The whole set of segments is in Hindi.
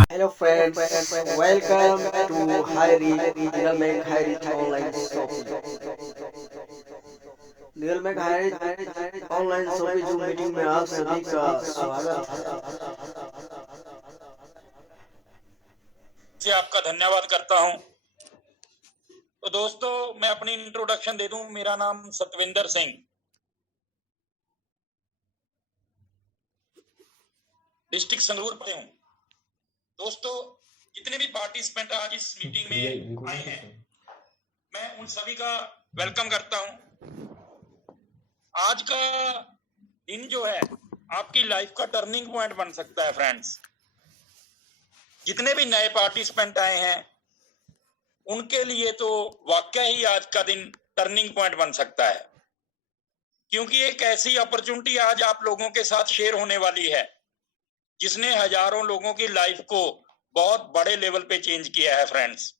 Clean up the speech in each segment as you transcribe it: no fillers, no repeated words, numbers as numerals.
Hello friends, welcome to Highreach Real Make Highreach Online Shopping। Real में Highreach online shopping Zoom meeting में आप सभी का स्वागत है। से आपका धन्यवाद करता हूं। तो दोस्तों, मैं अपनी इंट्रोडक्शन दे दूं। मेरा नाम सतविंदर सिंह, डिस्ट्रिक्ट संगरूर पे हूं। दोस्तों, जितने भी पार्टिसिपेंट आज इस मीटिंग में आए हैं, मैं उन सभी का वेलकम करता हूं। आज का दिन जो है आपकी लाइफ का टर्निंग पॉइंट बन सकता है फ्रेंड्स। जितने भी नए पार्टिसिपेंट आए हैं उनके लिए तो वाकई ही आज का दिन टर्निंग पॉइंट बन सकता है, क्योंकि एक ऐसी अपॉर्चुनिटी आज आप लोगों के साथ शेयर होने वाली है जिसने हजारों लोगों की लाइफ को बहुत बड़े लेवल पे चेंज किया है फ्रेंड्स।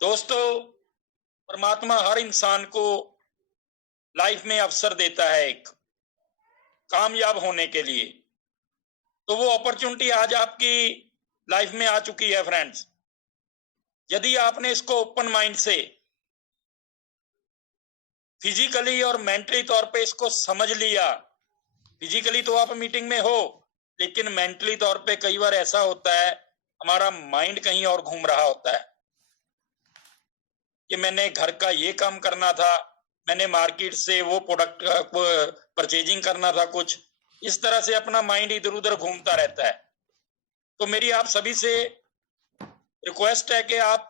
दोस्तों, परमात्मा हर इंसान को लाइफ में अवसर देता है एक कामयाब होने के लिए। तो वो अपॉर्चुनिटी आज आपकी लाइफ में आ चुकी है फ्रेंड्स। यदि आपने इसको ओपन माइंड से फिजिकली और मेंटली तौर पे इसको समझ लिया। फिजिकली तो आप मीटिंग में हो, लेकिन मेंटली तौर पे कई बार ऐसा होता है हमारा माइंड कहीं और घूम रहा होता है कि मैंने घर का ये काम करना था, मैंने मार्केट से वो प्रोडक्ट परचेजिंग करना था, कुछ इस तरह से अपना माइंड इधर उधर घूमता रहता है। तो मेरी आप सभी से रिक्वेस्ट है कि आप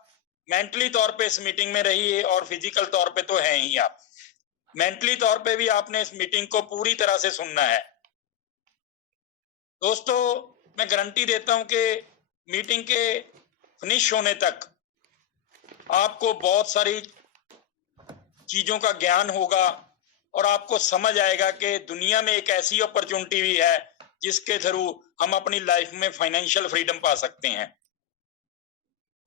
मेंटली तौर पे इस मीटिंग में रहिए, और फिजिकल तौर पे तो हैं ही आप, मेंटली तौर पे भी आपने इस मीटिंग को पूरी तरह से सुनना है। दोस्तों, मैं गारंटी देता हूं कि मीटिंग के फिनिश होने तक आपको बहुत सारी चीजों का ज्ञान होगा और आपको समझ आएगा कि दुनिया में एक ऐसी अपॉर्चुनिटी भी है जिसके थ्रू हम अपनी लाइफ में फाइनेंशियल फ्रीडम पा सकते हैं।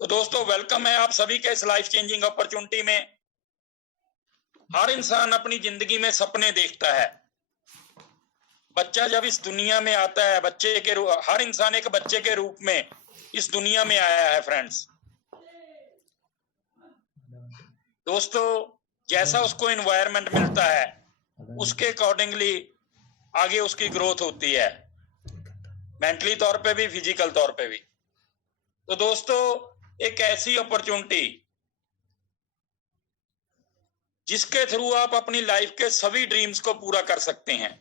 तो दोस्तों, वेलकम है आप सभी के इस लाइफ चेंजिंग अपॉर्चुनिटी में। हर इंसान अपनी जिंदगी में सपने देखता है। बच्चा जब इस दुनिया में आता है, हर इंसान एक बच्चे के रूप में इस दुनिया में आया है फ्रेंड्स। दोस्तों, जैसा उसको एनवायरनमेंट मिलता है उसके अकॉर्डिंगली आगे उसकी ग्रोथ होती है, मेंटली तौर पे भी, फिजिकल तौर पे भी। तो दोस्तों, एक ऐसी अपॉर्चुनिटी जिसके थ्रू आप अपनी लाइफ के सभी ड्रीम्स को पूरा कर सकते हैं।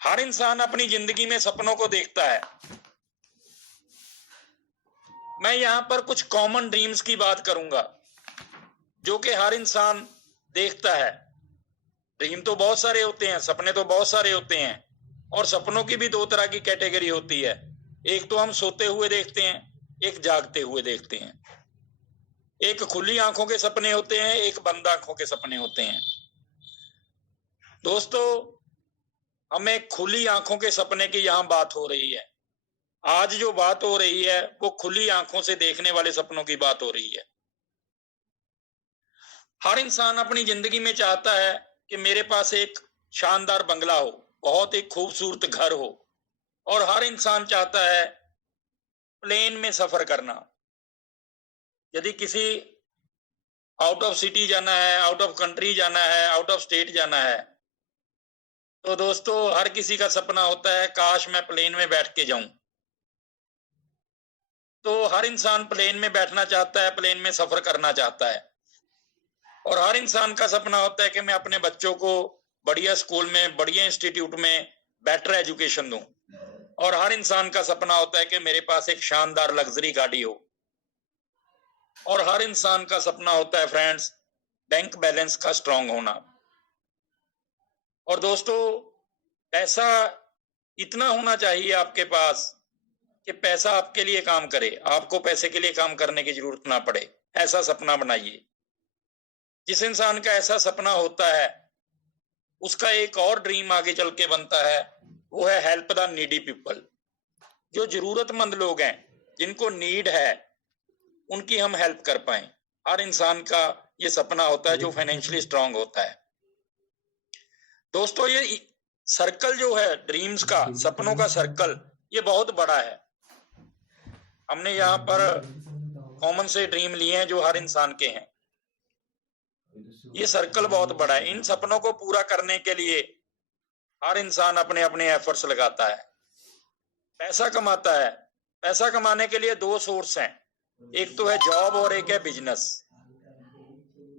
हर इंसान अपनी जिंदगी में सपनों को देखता है। मैं यहां पर कुछ कॉमन ड्रीम्स की बात करूंगा जो कि हर इंसान देखता है। ड्रीम तो बहुत सारे होते हैं, सपने तो बहुत सारे होते हैं, और सपनों की भी दो तरह की कैटेगरी होती है। एक तो हम सोते हुए देखते हैं, एक जागते हुए देखते हैं। एक खुली आंखों के सपने होते हैं, एक बंद आंखों के सपने होते हैं। दोस्तों, हमें खुली आंखों के सपने की यहां बात हो रही है। आज जो बात हो रही है वो खुली आंखों से देखने वाले सपनों की बात हो रही है। हर इंसान अपनी जिंदगी में चाहता है कि मेरे पास एक शानदार बंगला हो, बहुत एक खूबसूरत घर हो, और हर इंसान चाहता है प्लेन में सफर करना। यदि किसी आउट ऑफ सिटी जाना है, आउट ऑफ कंट्री जाना है, आउट ऑफ स्टेट जाना है, तो दोस्तों हर किसी का सपना होता है काश मैं प्लेन में बैठ के जाऊं। तो हर इंसान प्लेन में बैठना चाहता है, प्लेन में सफर करना चाहता है, और हर इंसान का सपना होता है कि मैं अपने बच्चों को बढ़िया स्कूल में, बढ़िया इंस्टीट्यूट में बेटर एजुकेशन दूं। और हर इंसान का सपना होता है कि मेरे पास एक शानदार लग्जरी गाड़ी हो। और हर इंसान का सपना होता है फ्रेंड्स बैंक बैलेंस का स्ट्रांग होना। और दोस्तों, पैसा इतना होना चाहिए आपके पास कि पैसा आपके लिए काम करे, आपको पैसे के लिए काम करने की जरूरत ना पड़े। ऐसा सपना बनाइए। जिस इंसान का ऐसा सपना होता है उसका एक और ड्रीम आगे चल के बनता है, वो है हेल्प द नीडी पीपल। जो जरूरतमंद लोग हैं, जिनको नीड है, उनकी हम हेल्प कर पाए। हर इंसान का ये सपना होता है जो फाइनेंशियली स्ट्रांग होता है। दोस्तों, ये सर्कल जो है ड्रीम्स का, सपनों का सर्कल, ये बहुत बड़ा है। हमने यहाँ पर कॉमन से ड्रीम लिए हैं जो हर इंसान के हैं। ये सर्कल बहुत बड़ा है। इन सपनों को पूरा करने के लिए हर इंसान अपने अपने एफर्ट्स लगाता है, पैसा कमाता है। पैसा कमाने के लिए दो सोर्स हैं, एक तो है जॉब और एक है बिजनेस।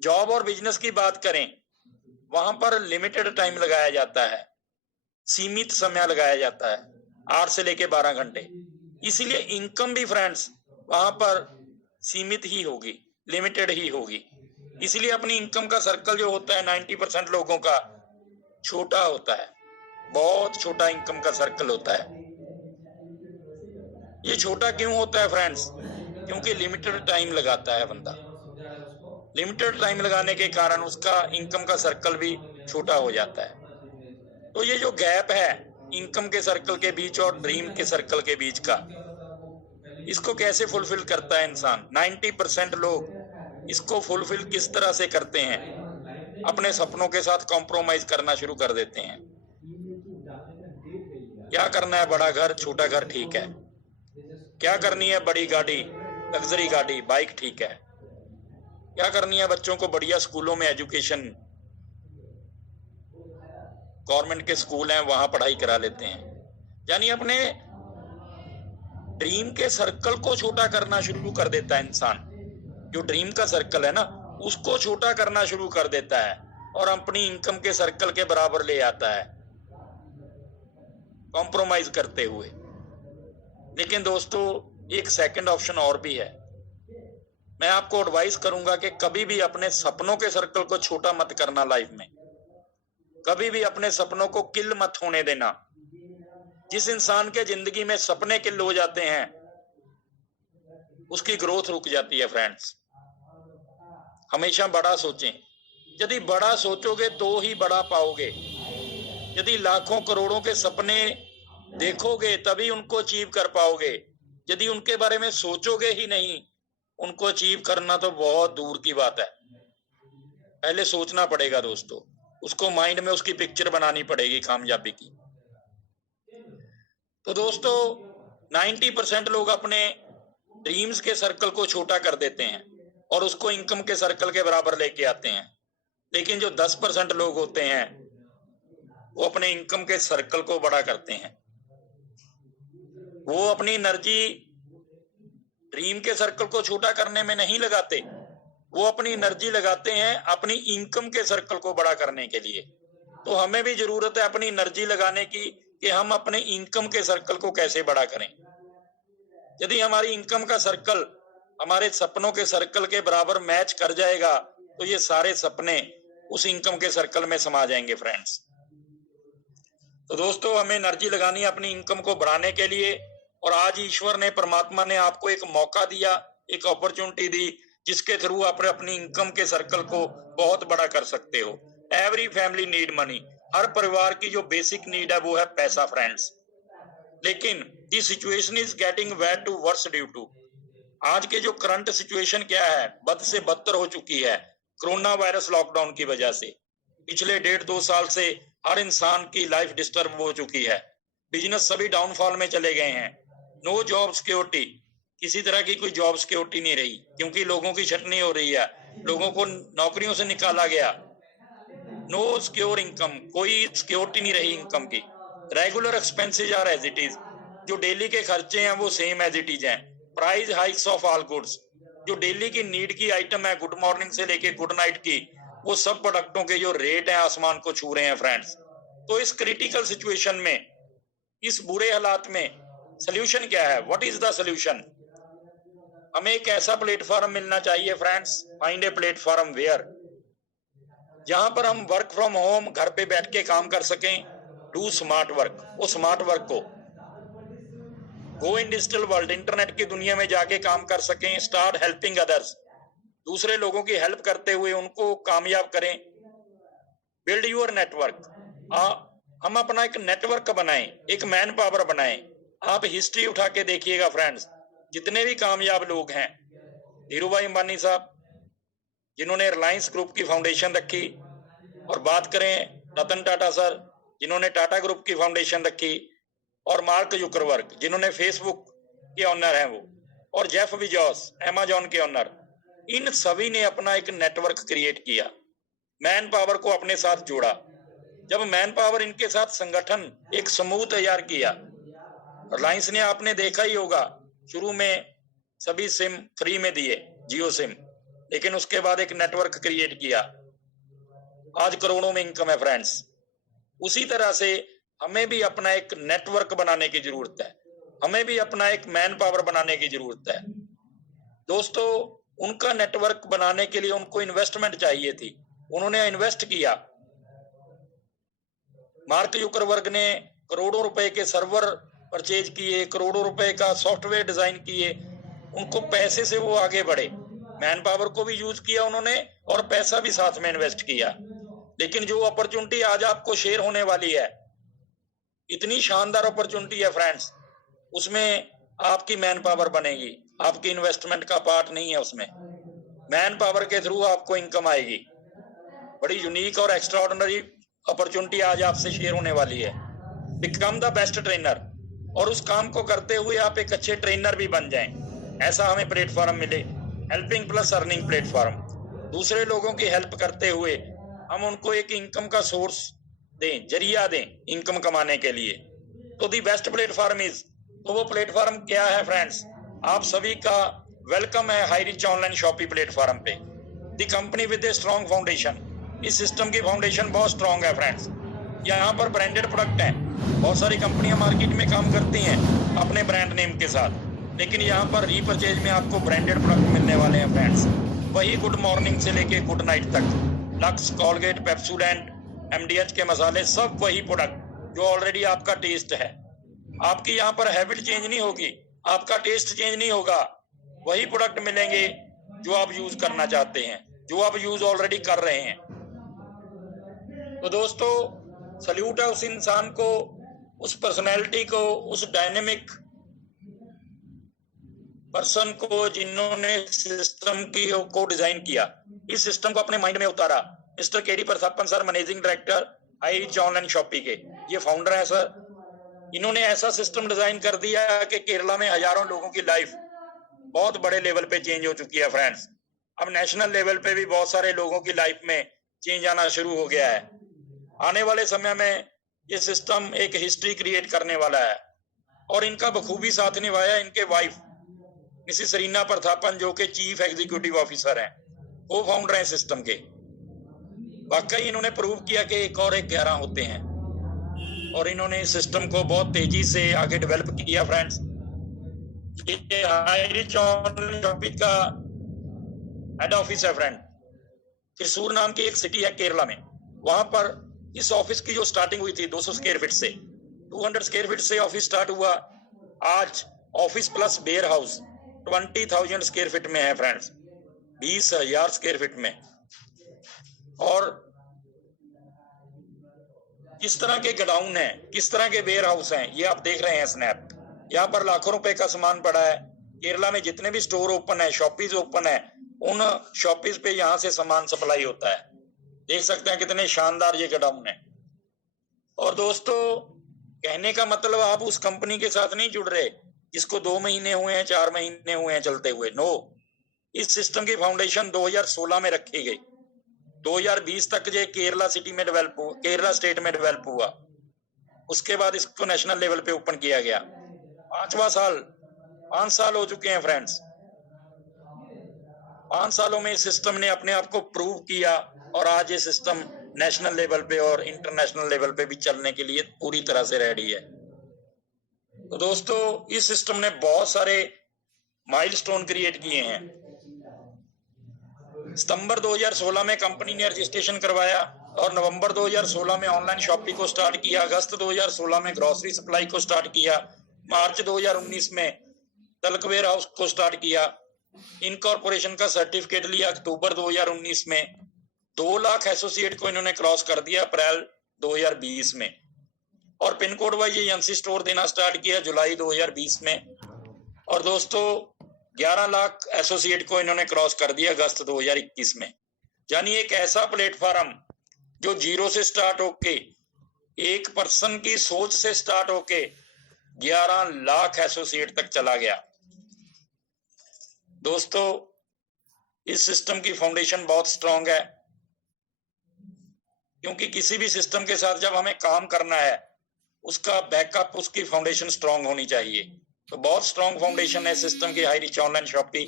जॉब और बिजनेस की बात करें, वहां पर लिमिटेड टाइम लगाया जाता है, सीमित समय लगाया जाता है, 8 से लेके 12 घंटे। इसीलिए इनकम भी फ्रेंड्स वहां पर सीमित ही होगी, लिमिटेड ही होगी। इसलिए अपनी इनकम का सर्कल जो होता है 90% लोगों का छोटा होता है, बहुत छोटा इनकम का सर्कल होता है। ये छोटा क्यों होता है फ्रेंड्स? क्योंकि लिमिटेड टाइम लगाता है बंदा। लिमिटेड टाइम लगाने के कारण उसका इनकम का सर्कल भी छोटा हो जाता है। तो ये जो गैप है इनकम के सर्कल के बीच और ड्रीम के सर्कल के बीच का, इसको कैसे फुलफिल करता है इंसान? 90% लोग इसको फुलफिल किस तरह से करते हैं? अपने सपनों के साथ कॉम्प्रोमाइज करना शुरू कर देते हैं। क्या करना है? बड़ा घर, छोटा घर ठीक है। क्या करनी है? बड़ी गाड़ी, लग्जरी गाड़ी, बाइक ठीक है। क्या करनी है? बच्चों को बढ़िया स्कूलों में एजुकेशन, गवर्नमेंट के स्कूल हैं वहां पढ़ाई करा लेते हैं। यानी अपने ड्रीम के सर्कल को छोटा करना शुरू कर देता है इंसान। जो ड्रीम का सर्कल है ना, उसको छोटा करना शुरू कर देता है और अपनी इनकम के सर्कल के बराबर ले आता है, कॉम्प्रोमाइज करते हुए। लेकिन दोस्तों, एक सेकंड ऑप्शन और भी है। मैं आपको एडवाइस करूंगा कि कभी भी अपने सपनों के सर्कल को छोटा मत करना लाइफ में। कभी भी अपने सपनों को किल मत होने देना। जिस इंसान के जिंदगी में सपने किल हो जाते हैं, उसकी ग्रोथ रुक जाती है फ्रेंड्स। हमेशा बड़ा सोचें। यदि बड़ा सोचोगे तो ही बड़ा पाओगे। यदि लाखों करोड़ों के सपने देखोगे तभी उनको अचीव कर पाओगे। यदि उनके बारे में सोचोगे ही नहीं, उनको अचीव करना तो बहुत दूर की बात है। पहले सोचना पड़ेगा दोस्तों, उसको माइंड में उसकी पिक्चर बनानी पड़ेगी कामयाबी की। तो दोस्तों, 90% लोग अपने ड्रीम्स के सर्कल को छोटा कर देते हैं और उसको इनकम के सर्कल के बराबर लेके आते हैं। लेकिन जो 10% लोग होते हैं वो अपने इनकम के सर्कल को बड़ा करते हैं। वो अपनी एनर्जी ड्रीम के सर्कल को छोटा करने में नहीं लगाते, वो अपनी एनर्जी लगाते हैं अपनी इनकम के सर्कल को बड़ा करने के लिए। तो हमें भी जरूरत है अपनी एनर्जी लगाने की कि हम अपने इनकम के सर्कल को कैसे बड़ा करें। यदि हमारी इनकम का सर्कल हमारे सपनों के सर्कल के बराबर मैच कर जाएगा तो ये सारे सपने उस इनकम के सर्कल में समा जाएंगे फ्रेंड्स। तो दोस्तों, हमें एनर्जी लगानी है अपनी इनकम को बढ़ाने के लिए। और आज ईश्वर ने, परमात्मा ने आपको एक मौका दिया, एक अपॉर्चुनिटी दी, जिसके थ्रू आप अपनी इनकम के सर्कल को बहुत बड़ा कर सकते हो। Every family need money. हर परिवार की जो बेसिक नीड है वो है पैसा फ्रेंड्स। लेकिन the situation is getting bad to worse due to, आज के जो करंट सिचुएशन क्या है, बद से बदतर हो चुकी है कोरोना वायरस लॉकडाउन की वजह से। पिछले 1.5-2 साल से हर इंसान की लाइफ डिस्टर्ब हो चुकी है। बिजनेस सभी डाउनफॉल में चले गए हैं। नो जॉब सिक्योरिटी, किसी तरह की कोई जॉब सिक्योरिटी नहीं रही, क्योंकि लोगों की छटनी हो रही है, लोगों को नौकरियों से निकाला गया। नो सिक्योर इनकम, कोई सिक्योरिटी नहीं रही इनकम की। Regular expenses are as it is, जो डेली के खर्चे हैं वो सेम एज इट इज हैं। Price hikes of all goods, जो डेली की नीड की आइटम है, गुड मॉर्निंग से लेके गुड नाइट की, वो सब प्रोडक्टों के जो रेट है आसमान को छू रहे हैं फ्रेंड्स। तो इस क्रिटिकल सिचुएशन में, इस बुरे हालात में सोल्यूशन क्या है? What is the solution? हमें एक ऐसा प्लेटफॉर्म मिलना चाहिए friends. Find a platform where, जहां पर हम वर्क फ्रॉम होम, घर पे बैठ के काम कर सकें। डू स्मार्ट वर्क, वो स्मार्ट वर्क को गो इन डिजिटल वर्ल्ड, इंटरनेट की दुनिया में जाके काम कर सकें। स्टार्ट हेल्पिंग अदर्स, दूसरे लोगों की हेल्प करते हुए उनको कामयाब करें। बिल्ड योर नेटवर्क, हम अपना एक नेटवर्क बनाएं, एक मैन पावर बनाएं। आप हिस्ट्री उठा के देखिएगा फ्रेंड्स, जितने भी कामयाब लोग हैं, धीरूभाई अंबानी साहब जिन्होंने रिलायंस ग्रुप की फाउंडेशन रखी, और बात करें रतन टाटा सर जिन्होंने टाटा ग्रुप की फाउंडेशन रखी, और मार्क जुकरबर्ग जिन्होंने फेसबुक के ऑनर हैं, वो और जेफ बेजोस अमेज़न के ओनर, इन सभी ने अपना एक नेटवर्क क्रिएट किया, मैन पावर को अपने साथ जोड़ा। जब मैन पावर इनके साथ संगठन एक समूह तैयार किया, रिलायंस ने आपने देखा ही होगा शुरू में सभी सिम फ्री में दिए, जियो सिम, लेकिन उसके बाद एक नेटवर्क क्रिएट किया, आज करोड़ों में इनकम है फ्रेंड्स। उसी तरह से हमें भी अपना एक नेटवर्क बनाने की जरूरत है, हमें भी अपना एक मैन पावर बनाने की जरूरत है दोस्तों। उनका नेटवर्क बनाने के लिए उनको इन्वेस्टमेंट चाहिए थी, उन्होंने इन्वेस्ट किया। मार्क जुकरबर्ग ने करोड़ों रुपए के सर्वर परचेज किए, करोड़ों रुपए का सॉफ्टवेयर डिजाइन किए, उनको पैसे से वो आगे बढ़े। मैन पावर को भी यूज किया उन्होंने और पैसा भी साथ में इन्वेस्ट किया। लेकिन जो अपॉर्चुनिटी आज आपको शेयर होने वाली है, इतनी शानदार अपॉर्चुनिटी है फ्रेंड्स, उसमें आपकी मैन पावर बनेगी, आपकी इन्वेस्टमेंट का पार्ट नहीं है, उसमें मैन पावर के थ्रू आपको इनकम आएगी। बड़ी यूनिक और एक्स्ट्राऑर्डिनरी अपॉर्चुनिटी आज आपसे शेयर होने वाली है। बिकम द बेस्ट ट्रेनर, और उस काम को करते हुए आप एक अच्छे ट्रेनर भी बन जाएं, ऐसा हमें प्लेटफॉर्म मिले। हेल्पिंग प्लस अर्निंग प्लेटफॉर्म, दूसरे लोगों की हेल्प करते हुए हम उनको एक इनकम का सोर्स दें, जरिया दें इनकम कमाने के लिए। तो दी बेस्ट प्लेटफॉर्म इज, तो वो प्लेटफॉर्म क्या है फ्रेंड्स? आप सभी का वेलकम है high rich online shopping platform पे। The company with a strong foundation, इस सिस्टम की फाउंडेशन बहुत स्ट्रॉन्ग है फ्रेंड्स। यहाँ पर ब्रांडेड प्रोडक्ट है, बहुत सारी कंपनियां मार्केट में काम करती हैं अपने ब्रांड नेम के साथ, लेकिन यहाँ पर रीपरचेज में आपको ब्रांडेड प्रोडक्ट मिलने वाले हैं फ्रेंड्स। वही गुड मॉर्निंग से लेके गुड नाइट तक, लक्स, कोलगेट, पेप्सोडेंट, एमडीएच के मसाले, सब वही प्रोडक्ट जो ऑलरेडी आपका टेस्ट है। आपकी यहाँ पर हैबिट चेंज नहीं होगी, आपका टेस्ट चेंज नहीं होगा, वही प्रोडक्ट मिलेंगे जो आप यूज करना चाहते हैं, जो आप यूज ऑलरेडी कर रहे हैं। तो दोस्तों, सल्यूट है उस इंसान को, उस पर्सनैलिटी को, उस डायनेमिक पर्सन को जिन्होंने सिस्टम को डिजाइन किया, इस सिस्टम को अपने माइंड में उतारा। Mister KD Prathapan sir, managing director high rich online shopping के ये फाउंडर है सर। इन्होंने ऐसा सिस्टम डिजाइन कर दिया कि केरला में हजारों लोगों की लाइफ बहुत बड़े लेवल पे चेंज हो चुकी है फ्रेंड्स। अब नेशनल लेवल पे भी बहुत सारे लोगों की लाइफ में चेंज आना शुरू हो गया है। आने वाले समय में ये सिस्टम एक हिस्ट्री क्रिएट करने वाला है, और इनका बखूबी साथ निभाया इनके वाइफ मिसिस रीना प्रतापन, जो कि चीफ एग्जीक्यूटिव ऑफिसर हैं, वो फाउंडर हैं सिस्टम के। वाकई इन्होंने प्रूव किया कि एक और एक 11 होते हैं, और इन्होंने इस सिस्टम को बहुत तेजी से आगे डेवलप किया फ्रेंड्स। ये हाई रिच ऑनलाइन शॉपिंग का हेड ऑफिस है फ्रेंड, त्रिशूर नाम की एक सिटी है केरला में। वहां पर इस ऑफिस की जो स्टार्टिंग हुई थी 200 स्क्वायर फीट से, 200 स्क्वायर फीट से ऑफिस स्टार्ट हुआ। आज office plus warehouse 20,000 square feet में है फ्रेंड्स, 20,000 स्क्वायर फीट में। और किस तरह के गोडाउन है, किस तरह के वेयर हाउस हैं, ये आप देख रहे हैं स्नैप। यहाँ पर लाखों रुपए का सामान पड़ा है। केरला में जितने भी स्टोर ओपन है, शॉपीज ओपन है, उन शॉपीज पे यहाँ से सामान सप्लाई होता है। देख सकते हैं कितने शानदार ये गोडाउन है। और दोस्तों, कहने का मतलब आप उस कंपनी के साथ नहीं जुड़ रहे जिसको 2 महीने हुए हैं, 4 महीने हुए हैं चलते हुए। नो, इस सिस्टम की फाउंडेशन 2016 में रखी गई, 2020 तक ये केरला सिटी में डेवलप हुआ, केरला स्टेट में डेवलप हुआ। उसके बाद इसको नेशनल लेवल पे ओपन किया गया। 5 साल हो चुके हैं फ्रेंड्स। 5 सालों में इस सिस्टम ने अपने आप को प्रूव किया, और आज ये सिस्टम नेशनल लेवल पे और इंटरनेशनल लेवल पे भी चलने के लिए पूरी तरह से रेडी है। तो दोस्तों, इस सिस्टम ने बहुत सारे माइलस्टोन क्रिएट किए हैं। सितंबर 2016 में कंपनी ने रजिस्ट्रेशन करवाया, और नवंबर 2016 में ऑनलाइन शॉपिंग को स्टार्ट किया। अगस्त 2016 में ग्रोसरी सप्लाई को स्टार्ट किया। मार्च 2019 में तल्क वेयर हाउस को स्टार्ट किया। इनकॉर्पोरेशन का सर्टिफिकेट लिया अक्टूबर 2019 में। 2 लाख एसोसिएट को इन्होंने क्रॉस कर दिया अप्रैल 2020 में, और pin code wise agency store देना स्टार्ट किया जुलाई 2020 में। और दोस्तों, 11 लाख एसोसिएट को इन्होंने क्रॉस कर दिया अगस्त 2021 में। यानी एक ऐसा प्लेटफॉर्म जो जीरो से स्टार्ट होके, एक पर्सन की सोच से स्टार्ट होके 11 लाख एसोसिएट तक चला गया। दोस्तों, इस सिस्टम की फाउंडेशन बहुत स्ट्रांग है, क्योंकि किसी भी सिस्टम के साथ जब हमें काम करना है, उसका बैकअप, उसकी फाउंडेशन स्ट्रांग होनी चाहिए। तो बहुत स्ट्रांग फाउंडेशन है सिस्टम की हाई रिच ऑनलाइन शॉप की।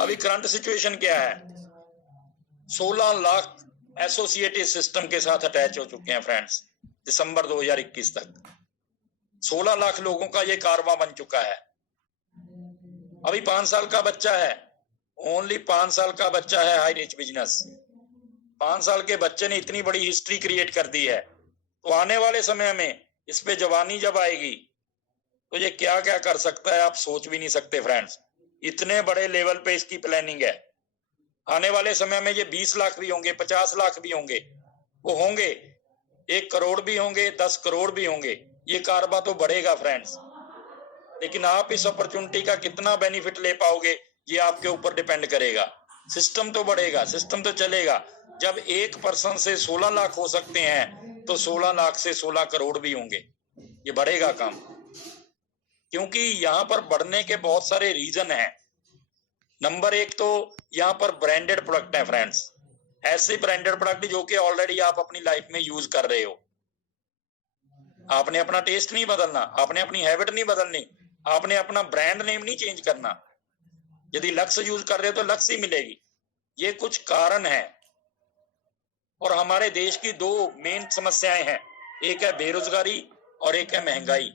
अभी करंट सिचुएशन क्या है? 16 लाख एसोसिएट इस सिस्टम के साथ अटैच हो चुके हैं फ्रेंड्स, दिसंबर 2021 तक 16 लाख लोगों का ये कारवां बन चुका है। अभी 5 साल का बच्चा है, ओनली 5 साल का बच्चा है हाई रिच बिजनेस। 5 साल के बच्चे ने इतनी बड़ी हिस्ट्री क्रिएट कर दी है, तो आने वाले समय में इस पे जवानी जब आएगी तो ये क्या क्या कर सकता है, आप सोच भी नहीं सकते फ्रेंड्स। इतने बड़े लेवल पे इसकी प्लानिंग है। आने वाले समय में ये 20 लाख भी होंगे, 50 लाख भी होंगे, वो होंगे 1 करोड़ भी होंगे, 10 करोड़ भी होंगे। ये कारबा तो बढ़ेगा फ्रेंड्स, लेकिन आप इस अपॉर्चुनिटी का कितना बेनिफिट ले पाओगे ये आपके ऊपर डिपेंड करेगा। सिस्टम तो बढ़ेगा, सिस्टम तो चलेगा। जब एक पर्सन से 16 लाख हो सकते हैं तो 16 लाख से 16 करोड़ भी होंगे। ये बढ़ेगा काम, क्योंकि यहाँ पर बढ़ने के बहुत सारे रीजन हैं। नंबर 1 तो यहाँ पर ब्रांडेड प्रोडक्ट है फ्रेंड्स, ऐसे ब्रांडेड प्रोडक्ट जो कि ऑलरेडी आप अपनी लाइफ में यूज कर रहे हो। आपने अपना टेस्ट नहीं बदलना, आपने अपनी हैबिट नहीं बदलनी, आपने अपना ब्रांड नेम नहीं चेंज करना। यदि लक्ष्य यूज कर रहे हो तो लक्ष्य ही मिलेगी। ये कुछ कारण है। और हमारे देश की 2 मेन समस्याएं हैं, एक है बेरोजगारी और एक है महंगाई।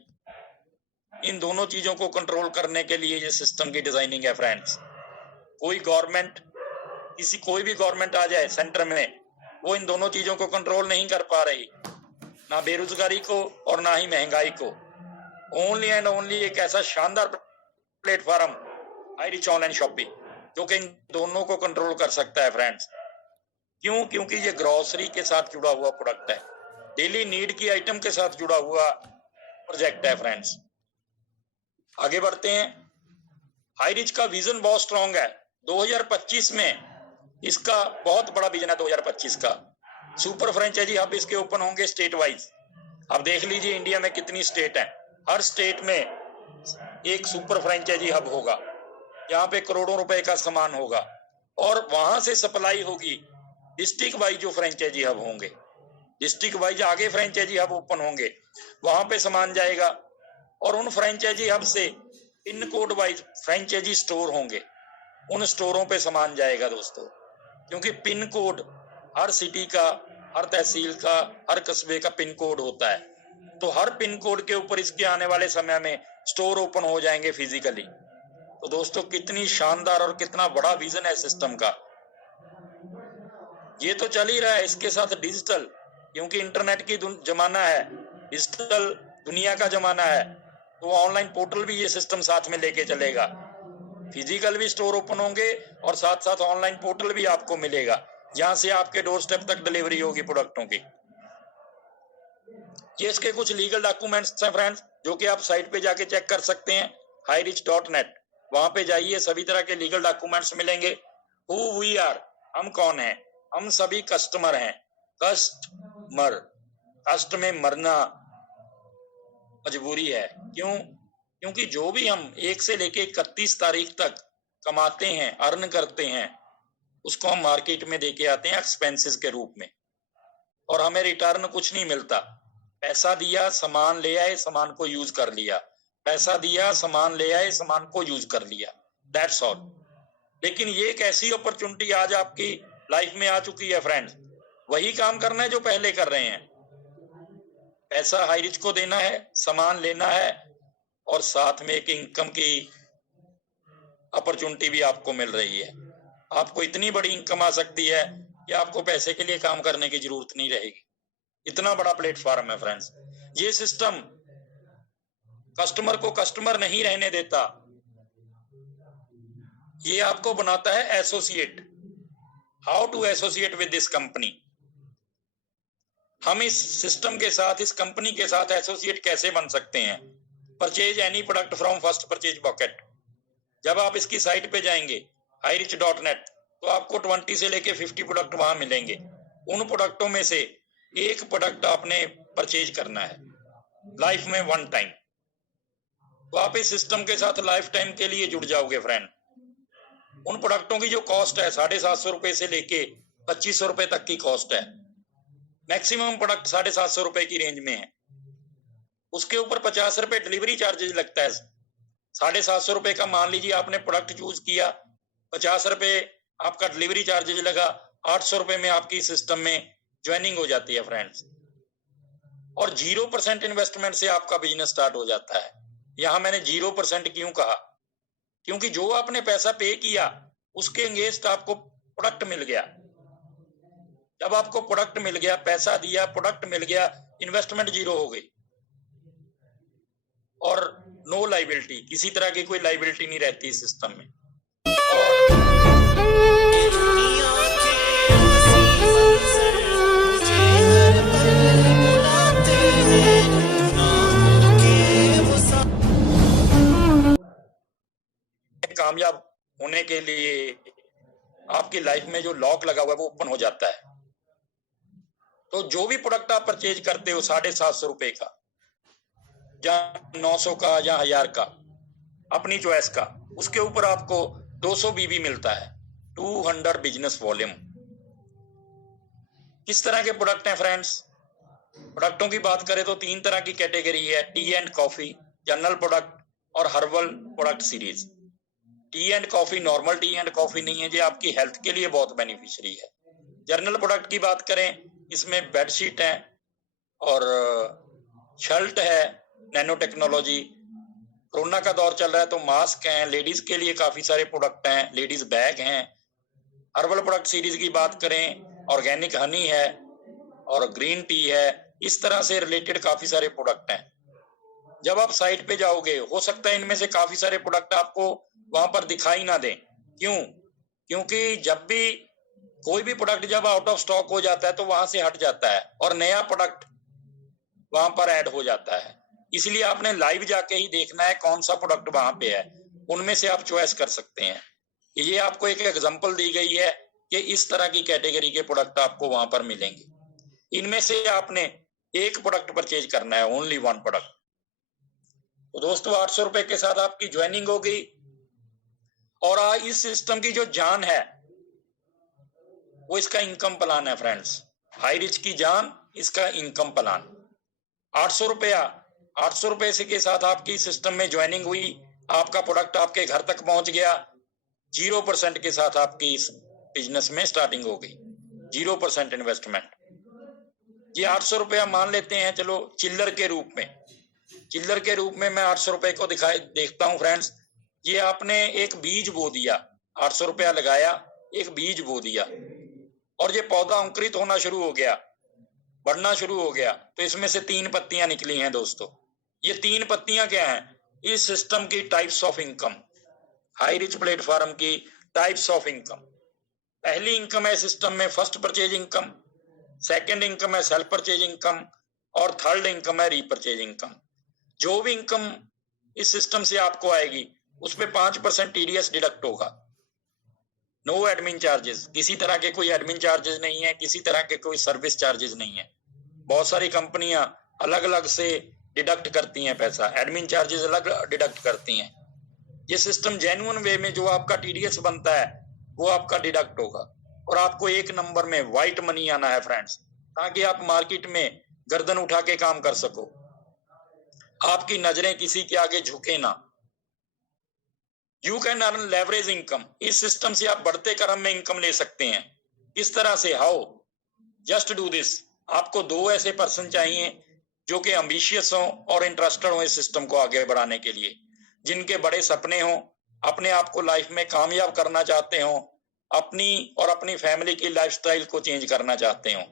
इन दोनों चीजों को कंट्रोल करने के लिए ये सिस्टम की डिजाइनिंग है फ्रेंड्स। कोई भी गवर्नमेंट आ जाए सेंटर में, वो इन दोनों चीजों को कंट्रोल नहीं कर पा रही, ना बेरोजगारी को और ना ही महंगाई को। ओनली एंड ओनली एक ऐसा शानदार platform high rich online shopping जो कि इन दोनों को कंट्रोल कर सकता है फ्रेंड्स। क्यों? क्योंकि ये ग्रोसरी के साथ जुड़ा हुआ प्रोडक्ट है, डेली नीड की आइटम के साथ जुड़ा हुआ प्रोजेक्ट है फ्रेंड्स। आगे बढ़ते हैं। हाई रिच का विजन बहुत स्ट्रांग है। 2025 में इसका बहुत बड़ा विजन है। 2025 का सुपर फ्रेंचाइजी हब इसके ओपन होंगे स्टेट वाइज। अब देख लीजिए इंडिया में कितनी स्टेट हैं, हर स्टेट में एक सुपर फ्रेंचाइजी हब होगा, यहाँ पे करोड़ों रुपए का सामान होगा और वहां से सप्लाई होगी। डिस्ट्रिक्ट वाइज जो फ्रेंचाइजी हब होंगे, डिस्ट्रिक्ट वाइज आगे फ्रेंचाइजी हब ओपन होंगे, वहां पे सामान जाएगा और उन फ्रेंचाइजी हब से pin code wise franchise store होंगे, उन स्टोरों पे सामान जाएगा दोस्तों। क्योंकि पिन कोड हर सिटी का, हर तहसील का, हर कस्बे का पिन कोड होता है, तो हर पिन कोड के ऊपर इसके आने वाले समय में स्टोर ओपन हो जाएंगे फिजिकली। तो दोस्तों कितनी शानदार और कितना बड़ा विजन है सिस्टम का। ये तो चल ही रहा है, इसके साथ डिजिटल, क्योंकि इंटरनेट की जमाना है, डिजिटल दुनिया का जमाना है, तो ऑनलाइन पोर्टल भी ये सिस्टम साथ में लेके चलेगा। फिजिकल भी स्टोर ओपन होंगे और साथ साथ ऑनलाइन पोर्टल भी आपको मिलेगा, जहां से आपके डोर स्टेप तक डिलीवरी होगी प्रोडक्टों की। ये इसके कुछ लीगल डॉक्यूमेंट्स हैं फ्रेंड्स, जो कि आप साइट पे जाके चेक कर सकते हैं, highreach.net। वहां पे जाइए, सभी तरह के लीगल डॉक्यूमेंट्स मिलेंगे। हु वी आर, हम कौन हैं? हम सभी कस्टमर हैं। कस्टमर, कष्ट में मरना मजबूरी है। क्यों? क्योंकि जो भी हम 1 से लेके 31 तारीख तक कमाते हैं, अर्न करते हैं, उसको हम मार्केट में देके आते हैं एक्सपेंसेस के रूप में, और हमें रिटर्न कुछ नहीं मिलता। पैसा दिया, सामान ले आए, सामान को यूज कर लिया, पैसा दिया, सामान ले आए, सामान को यूज कर लिया, दैट्स ऑल। लेकिन ये एक ऐसी अपॉर्चुनिटी आज आपकी लाइफ में आ चुकी है फ्रेंड्स, वही काम करना है जो पहले कर रहे हैं। पैसा हाई रिच को देना है, सामान लेना है, और साथ में एक इनकम की अपॉर्चुनिटी भी आपको मिल रही है। आपको इतनी बड़ी इनकम आ सकती है कि आपको पैसे के लिए काम करने की जरूरत नहीं रहेगी। इतना बड़ा प्लेटफॉर्म है फ्रेंड्स। ये सिस्टम कस्टमर को कस्टमर नहीं रहने देता, ये आपको बनाता है associate. How to associate with this company. हम इस सिस्टम के साथ, इस कंपनी के साथ एसोसिएट कैसे बन सकते हैं? Purchase any product from first purchase bucket. जब आप इसकी साइट पे जाएंगे highreach.net, तो आपको 20 से लेके 50 प्रोडक्ट वहां मिलेंगे। उन प्रोडक्टों में से एक प्रोडक्ट आपने परचेज करना है लाइफ में 1 टाइम, तो आप इस सिस्टम के साथ लाइफ टाइम के लिए जुड़ जाओगे फ्रेंड। उन प्रोडक्टों की जो कॉस्ट है 750 रुपए से लेके 2500 रुपए तक की कॉस्ट है। मैक्सिमम प्रोडक्ट 750 रुपए की रेंज में है। उसके ऊपर 50 रुपए डिलीवरी चार्जेस लगता है। 750 रुपए का मान लीजिए आपने प्रोडक्ट चूज किया, 50 रुपए आपका डिलीवरी चार्जेस लगा, 800 रुपए में आपकी सिस्टम में ज्वाइनिंग हो जाती है फ्रेंड्स। और 0% इन्वेस्टमेंट से आपका बिजनेस स्टार्ट हो जाता है। यहां मैंने 0% क्यों कहा? क्योंकि जो आपने पैसा पे किया उसके अगेंस्ट आपको प्रोडक्ट मिल गया। जब आपको प्रोडक्ट मिल गया, पैसा दिया, प्रोडक्ट मिल गया, इन्वेस्टमेंट 0 हो गई और नो लाइबिलिटी, किसी तरह की कोई लाइबिलिटी नहीं रहती इस सिस्टम में। कामयाब होने के लिए आपकी लाइफ में जो लॉक लगा हुआ है वो ओपन हो जाता है। तो जो भी प्रोडक्ट आप परचेज करते हो 750 रुपए का या 900 का या 1000 का, अपनी चॉइस का, उसके ऊपर आपको 200 बीबी मिलता है, 200 बिजनेस वॉल्यूम। किस तरह के प्रोडक्ट हैं फ्रेंड्स? प्रोडक्टों की बात करें तो 3 तरह की कैटेगरी है, tea and coffee, general product और herbal product series. Tea and coffee normal tea and coffee नहीं है, ये आपकी हेल्थ के लिए बहुत बेनिफिशियरी है। जनरल प्रोडक्ट की बात करें, इसमें बेडशीट है और शर्ट है, नैनो टेक्नोलॉजी। कोरोना का दौर चल रहा है तो मास्क हैं, लेडीज के लिए काफी सारे प्रोडक्ट हैं, लेडीज बैग हैं। हर्बल प्रोडक्ट सीरीज की बात करें, ऑर्गेनिक हनी है और ग्रीन टी है। इस तरह से रिलेटेड काफी सारे प्रोडक्ट हैं। जब आप साइट पे जाओगे, हो सकता है इनमें से काफी सारे प्रोडक्ट आपको वहां पर दिखाई ना दें। क्यों? क्योंकि जब भी कोई भी प्रोडक्ट जब आउट ऑफ स्टॉक हो जाता है तो वहां से हट जाता है और नया प्रोडक्ट वहां पर ऐड हो जाता है। इसलिए आपने लाइव जाके ही देखना है कौन सा प्रोडक्ट वहां पे है, उनमें से आप चॉइस कर सकते हैं। ये आपको एक एग्जांपल दी गई है कि इस तरह की कैटेगरी के प्रोडक्ट आपको वहां पर मिलेंगे। इनमें से आपने एक प्रोडक्ट परचेज करना है, ओनली 1 प्रोडक्ट। तो दोस्तों 800 रुपए के साथ आपकी ज्वाइनिंग हो गई। और इस सिस्टम की जो जान है वो इसका इनकम प्लान है फ्रेंड्स। हाई रिच की जान, इसका इनकम प्लान। 800 रुपया, 800 रुपए से के साथ आपकी सिस्टम में ज्वाइनिंग हुई, आपका प्रोडक्ट आपके घर तक पहुंच गया। 0% के साथ आपकी इस बिजनेस में स्टार्टिंग हो गई, 0% इन्वेस्टमेंट। ये 800 रुपया मान लेते हैं, चलो चिल्लर के रूप में। चिल्लर के रूप में मैं 800 रुपए को देखता हूं फ्रेंड्स। ये आपने एक बीज बो दिया, 800 रुपया लगाया, एक बीज बो दिया और ये पौधा अंकुरित होना शुरू हो गया, बढ़ना शुरू हो गया। तो इसमें से 3 पत्तियां निकली हैं दोस्तों। ये 3 पत्तियां क्या हैं? इस सिस्टम की types of income, high rich platform की टाइप्स ऑफ इनकम। पहली इनकम है सिस्टम में first purchase income, second income है सेल्फ परचेज इनकम और थर्ड इनकम है रीपरचेज इनकम। जो भी इनकम इस सिस्टम से आपको आएगी उस पे 5% टीडीएस डिडक्ट होगा। नो एडमिन चार्जेस, किसी तरह के कोई एडमिन चार्जेस नहीं है, किसी तरह के कोई सर्विस चार्जेस नहीं है। बहुत सारी कंपनियां अलग अलग से डिडक्ट करती हैं पैसा, एडमिन चार्जेस अलग डिडक्ट करती हैं। ये सिस्टम जेन्युइन वे में जो आपका टीडीएस बनता है वो आपका डिडक्ट होगा और आपको एक नंबर में व्हाइट मनी आना है फ्रेंड्स, ताकि आप मार्केट में गर्दन उठा के काम कर सको, आपकी नजरें किसी के आगे झुके ना। You can earn leverage income, इस सिस्टम से आप बढ़ते क्रम में इनकम ले सकते हैं। किस तरह से? हाउ? Just do this. आपको 2 ऐसे पर्सन चाहिए जो कि एम्बिशियस हों और इंटरेस्टेड हों इस सिस्टम को आगे बढ़ाने के लिए, जिनके बड़े सपने हों, अपने आप को लाइफ में कामयाब करना चाहते हों, अपनी और अपनी फैमिली की लाइफस्टाइल को चेंज करना चाहते हों,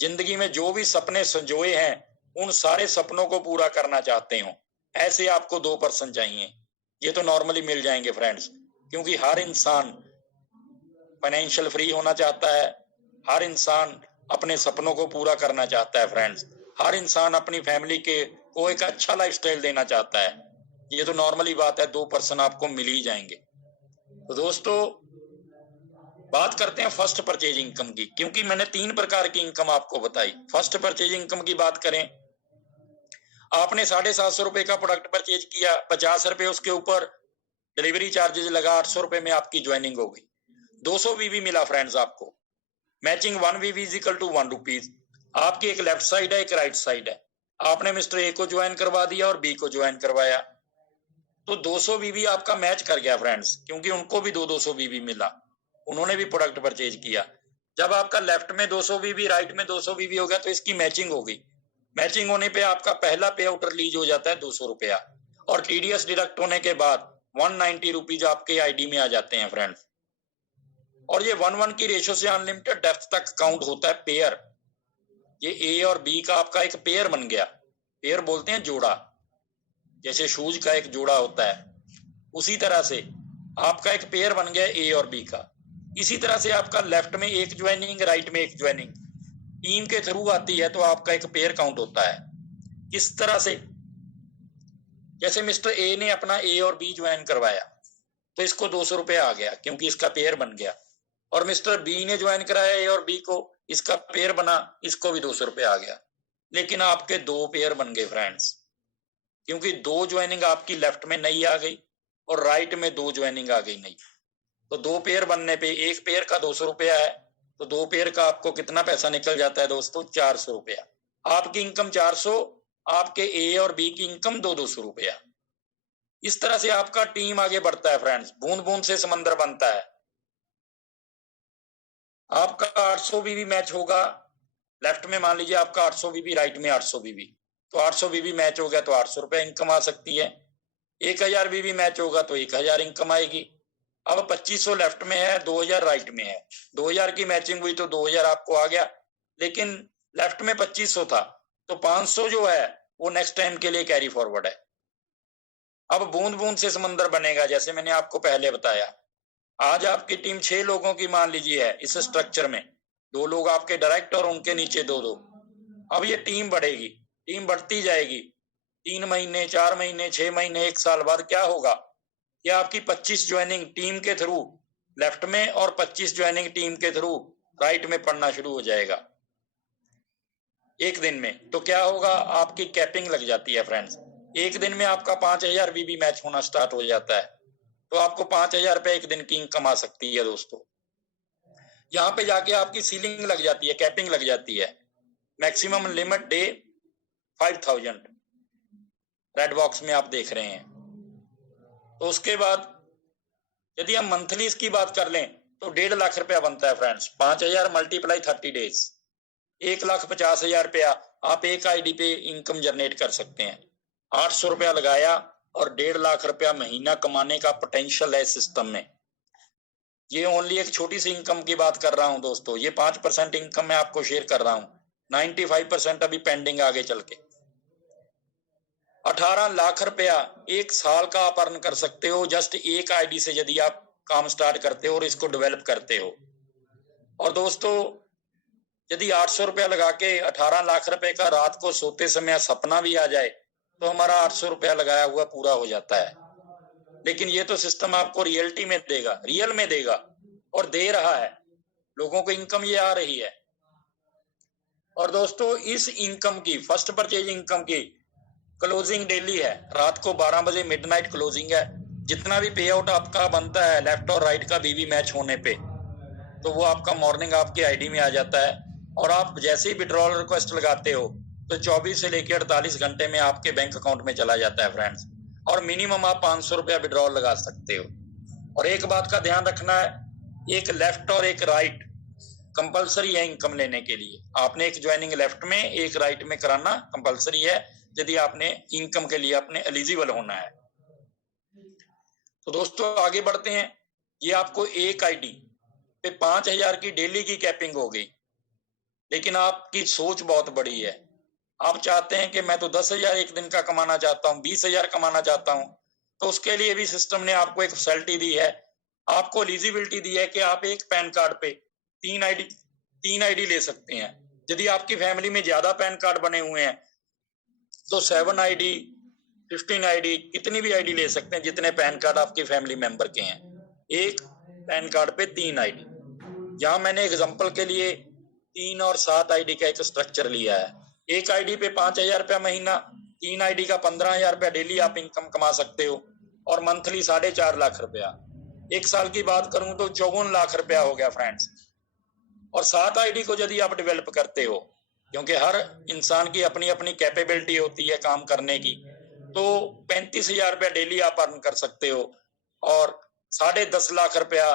जिंदगी में जो भी सपने संजोए हैं उन सारे सपनों को पूरा करना चाहते हों। ऐसे आपको 2 पर्सन चाहिए। ये तो नॉर्मली मिल जाएंगे फ्रेंड्स, क्योंकि हर इंसान फाइनेंशियल फ्री होना चाहता है, हर इंसान अपने सपनों को पूरा करना चाहता है फ्रेंड्स, हर इंसान अपनी फैमिली को एक अच्छा लाइफस्टाइल देना चाहता है। ये तो नॉर्मली बात है, 2 पर्सन आपको मिल ही जाएंगे। तो दोस्तों बात करते हैं फर्स्ट परचेज इनकम की, क्योंकि मैंने 3 प्रकार की इनकम आपको बताई। फर्स्ट परचेज इनकम की बात करें, आपने 750 रुपए का प्रोडक्ट परचेज किया, 50 रुपए उसके ऊपर डिलीवरी चार्जेस लगा, 800 रुपए में आपकी ज्वाइनिंग हो गई। 200 वीवी मिला फ्रेंड्स आपको। Matching 1 VV is equal to 1 rupees. आपकी एक लेफ्ट साइड है, एक राइट साइड है। आपने मिस्टर ए को ज्वाइन करवा दिया और बी को ज्वाइन करवाया, तो 200 वीवी आपका मैच कर गया फ्रेंड्स, क्योंकि उनको भी 200 वीवी मिला, उन्होंने भी प्रोडक्ट परचेज किया। जब आपका लेफ्ट में 200 वीवी, राइट में 200 वीवी हो गया, तो इसकी मैचिंग हो गई। मैचिंग होने पे आपका पहला पे आउट रिलीज हो जाता है 200 रुपया, और टीडीएस डिडक्ट होने के बाद 190 रुपीज आपके आईडी में आ जाते हैं फ्रेंड्स। और ये 1:1 की रेशो से अनलिमिटेड डेप्थ तक काउंट होता है पेयर। ये ए और बी का आपका एक पेयर बन गया। पेयर बोलते हैं जोड़ा, जैसे शूज का एक जोड़ा होता है, उसी तरह से आपका एक पेयर बन गया ए और बी का। इसी तरह से आपका लेफ्ट में एक ज्वाइनिंग, राइट में एक ज्वाइनिंग टीम के थ्रू आती है, तो आपका एक पेयर काउंट होता है। किस तरह से? जैसे मिस्टर ए ने अपना ए और बी ज्वाइन करवाया, तो इसको 200 रुपए आ गया, क्योंकि इसका पेयर बन गया। और मिस्टर बी ने ज्वाइन कराया ए और बी को, इसका पेयर बना, इसको भी 200 रुपए आ गया। लेकिन आपके 2 पेयर बन गए फ्रेंड्स, क्योंकि 2 ज्वाइनिंग आपकी लेफ्ट में नई आ गई और राइट में 2 ज्वाइनिंग आ गई नई। तो 2 पेयर बनने पे एक पेयर का 200 रुपया है, तो 2 पेयर का आपको कितना पैसा निकल जाता है दोस्तों? 400 रुपया। आपकी इनकम 400, आपके ए और बी की इनकम 200 रुपया। इस तरह से आपका टीम आगे बढ़ता है फ्रेंड्स। बूंद बूंद से समंदर बनता है। आपका 800 बीबी मैच होगा लेफ्ट में, मान लीजिए आपका 800 बीबी, राइट में 800 बीबी, तो 800 बीबी मैच हो गया तो 800 रुपए इनकम आ सकती है। 1000 बीबी मैच होगा तो 1000 इनकम आएगी। अब 2500 लेफ्ट में है, 2000 राइट में है, 2000 की मैचिंग हुई तो 2000 आपको आ गया। लेकिन लेफ्ट में 2500 था, तो 500 जो है वो नेक्स्ट टाइम के लिए कैरी फॉरवर्ड है। अब बूंद बूंद से समंदर बनेगा, जैसे मैंने आपको पहले बताया। आज आपकी टीम 6 लोगों की मान लीजिए है इस स्ट्रक्चर में, 2 लोग आपके डायरेक्ट और उनके नीचे 2-2। अब ये टीम बढ़ेगी, टीम बढ़ती जाएगी। 3 महीने, 4 महीने, 6 महीने, 1 साल बाद क्या होगा? या आपकी 25 ज्वाइनिंग टीम के थ्रू लेफ्ट में और 25 ज्वाइनिंग टीम के थ्रू राइट में पढ़ना शुरू हो जाएगा एक दिन में। तो क्या होगा? आपकी कैपिंग लग जाती है फ्रेंड्स। एक दिन में आपका 5000 बीबी मैच होना स्टार्ट हो जाता है, तो आपको 5000 रुपए एक दिन की इनकम आ सकती है दोस्तों। यहाँ पे जाके आपकी सीलिंग लग जाती है, कैपिंग लग जाती है। Maximum limit day 5000 red box में आप देख रहे हैं। तो उसके बाद यदि हम मंथली इसकी बात कर लें तो 1.5 लाख रुपया बनता है फ्रेंड्स। 5000 मल्टीप्लाई 30 डेज, 1,50,000 रुपया आप एक आईडी पे इनकम जनरेट कर सकते हैं। 800 रुपया लगाया और 1.5 लाख रुपया महीना कमाने का पोटेंशियल है सिस्टम में। ये ओनली एक छोटी सी इनकम की बात कर रहा हूं दोस्तों। ये 5% इनकम मैं आपको शेयर कर रहा हूं, 95% अभी पेंडिंग आगे चल के। 18 लाख रुपया एक साल का आप अर्न कर सकते हो जस्ट एक आईडी से, यदि आप काम स्टार्ट करते हो और इसको डेवलप करते हो। और दोस्तों यदि 800 रुपया लगा के 18 लाख रुपए का रात को सोते समय सपना भी आ जाए तो हमारा 800 रुपया लगाया हुआ पूरा हो जाता है। लेकिन ये तो सिस्टम आपको रियलिटी में देगा, रियल में देगा, और दे रहा है। लोगों को इनकम ये आ रही है। और दोस्तों इस इनकम की, फर्स्ट परचेज इनकम की क्लोजिंग डेली है, रात को 12 बजे मिडनाइट क्लोजिंग है। जितना भी पे आउट आपका बनता है लेफ्ट और राइट का बीबी मैच होने पे, तो वो आपका मॉर्निंग आपके आईडी में आ जाता है। और आप जैसे ही विड्रॉल रिक्वेस्ट लगाते हो तो 24 से लेकर 48 घंटे में आपके बैंक अकाउंट में चला जाता है फ्रेंड्स। और मिनिमम आप 500 रुपया विड्रॉल लगा सकते हो। और एक बात का ध्यान रखना है, एक लेफ्ट और एक राइट कंपलसरी है इनकम लेने के लिए। आपने एक ज्वाइनिंग लेफ्ट में, एक राइट में कराना कंपलसरी है यदि आपने इनकम के लिए अपने एलिजिबल होना है। तो दोस्तों आगे बढ़ते हैं। ये आपको एक आईडी पे 5000 की डेली की कैपिंग हो गई। लेकिन आपकी सोच बहुत बड़ी है। आप चाहते हैं कि मैं तो 10,000 एक दिन का कमाना चाहता हूँ, 20,000 कमाना चाहता हूँ। तो उसके लिए भी सिस्टम ने आपको एक फैसिलिटी दी है, आपको एलिजिबिलिटी दी है कि आप एक पैन कार्ड पे 3 आईडी ले सकते हैं। यदि आपकी फैमिली में ज्यादा पैन कार्ड बने हुए हैं तो 7 आईडी, 15 आईडी, कितनी भी आईडी ले सकते हैं जितने पैन कार्ड आपके फैमिली मेंबर के हैं। एक पैन कार्ड पे 3 आईडी। यहाँ मैंने एग्जांपल के लिए 3 और 7 आईडी का एक स्ट्रक्चर लिया है। एक आईडी पे 5000 रुपया महीना, 3 आईडी का 15,000 रुपया डेली आप इनकम कमा सकते हो। और मंथली 4.5 लाख रुपया। 1 साल की बात करूं तो 54 लाख रुपया हो गया फ्रेंड्स। और 7 आईडी को यदि आप डेवलप करते हो, क्योंकि हर इंसान की अपनी अपनी कैपेबिलिटी होती है काम करने की, तो 35,000 रुपया डेली आप अर्न कर सकते हो और 10.5 लाख रुपया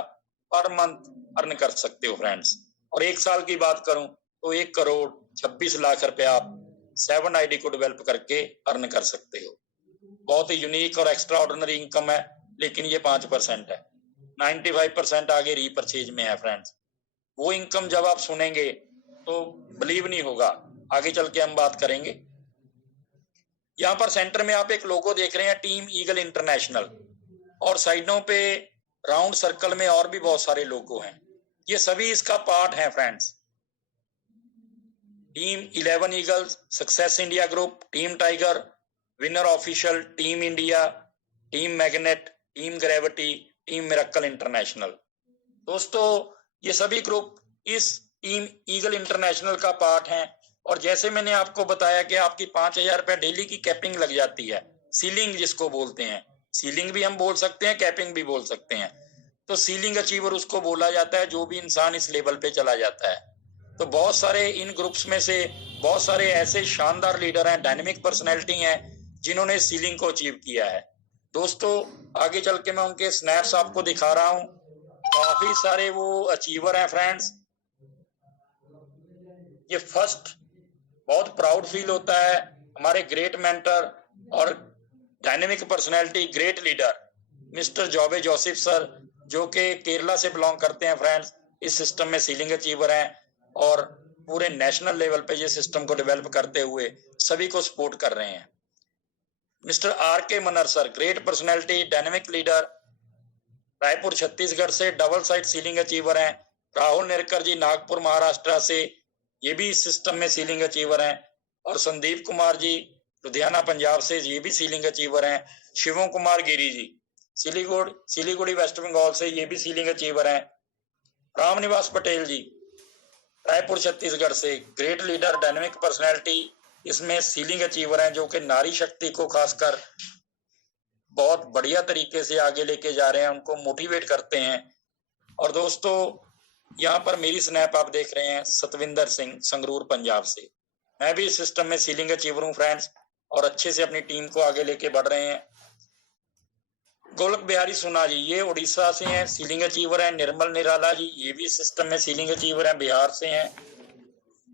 पर मंथ अर्न कर सकते हो फ्रेंड्स। और 1 साल की बात करूं तो 1,26,00,000 रुपया आप 7 आईडी को डेवलप करके अर्न कर सकते हो। बहुत ही यूनिक और एक्स्ट्रा ऑर्डिनरी इनकम है, लेकिन ये 5% है। 95% आगे रीपरचेज में है फ्रेंड्स। वो इनकम जब आप सुनेंगे तो बिलीव नहीं होगा, आगे चल के हम बात करेंगे। यहाँ पर सेंटर में आप एक लोगो देख रहे हैं, टीम ईगल इंटरनेशनल, और साइडों पे राउंड सर्कल में और भी बहुत सारे लोगो हैं। ये सभी इसका पार्ट है friends. Team 11 eagles, success India group, team tiger, winner official, team India, team magnet, team gravity, team miracle international. दोस्तों, ये सभी ग्रुप इस टीम ईगल इंटरनेशनल का पार्ट हैं। और जैसे मैंने आपको बताया कि आपकी 5,000 रुपया डेली की कैपिंग लग जाती है, सीलिंग जिसको बोलते हैं, सीलिंग भी हम बोल सकते हैं, कैपिंग भी बोल सकते हैं। तो सीलिंग अचीवर उसको बोला जाता है जो भी इंसान इस लेवल पे चला जाता है। तो बहुत सारे इन ग्रुप्स में से बहुत सारे ऐसे शानदार लीडर हैं, डायनेमिक पर्सनैलिटी हैं, जिन्होंने सीलिंग को अचीव किया है। दोस्तों, आगे चल के मैं उनके स्नैप्स आपको दिखा रहा हूं। काफी सारे वो अचीवर हैं फ्रेंड्स। ये फर्स्ट बहुत प्राउड फील होता है, हमारे ग्रेट मेंटर और dynamic personality, great leader mister Joby Joseph sir, जो कि केरला से बिलोंग करते हैं फ्रेंड्स। इस सिस्टम में सीलिंग अचीवर हैं और पूरे नेशनल लेवल पे ये सिस्टम को डेवलप करते हुए सभी को सपोर्ट कर रहे हैं। Mister R.K. Manar sir, great personality, dynamic leader, Raipur Chhattisgarh से डबल साइड सीलिंग अचीवर हैं। राहुल निरकर जी, नागपुर महाराष्ट्र से, ये भी इस सिस्टम में सीलिंग अचीवर हैं। और संदीप कुमार जी, लुधियाना पंजाब से, ये भी सीलिंग अचीवर हैं। शिवम कुमार गिरी जी, सिलीगुड़ी वेस्ट बंगाल से, ये भी सीलिंग अचीवर हैं। रामनिवास पटेल जी, रायपुर छत्तीसगढ़ से, ग्रेट लीडर, डायनेमिक पर्सनैलिटी, इसमें सीलिंग अचीवर हैं, जो कि नारी शक्ति को खासकर बहुत बढ़िया तरीके से आगे लेके जा रहे हैं, उनको मोटिवेट करते हैं। और दोस्तों, यहाँ पर मेरी स्नैप आप देख रहे हैं, सतविंदर सिंह, संगरूर पंजाब से। मैं भी इस सिस्टम में सीलिंग अचीवर हूँ फ्रेंड्स, और अच्छे से अपनी टीम को आगे लेके बढ़ रहे हैं। गोलक बिहारी सुना जी, ये उड़ीसा से हैं, सीलिंग अचीवर हैं। निर्मल निराला जी, ये भी सिस्टम में सीलिंग अचीवर हैं, बिहार से हैं।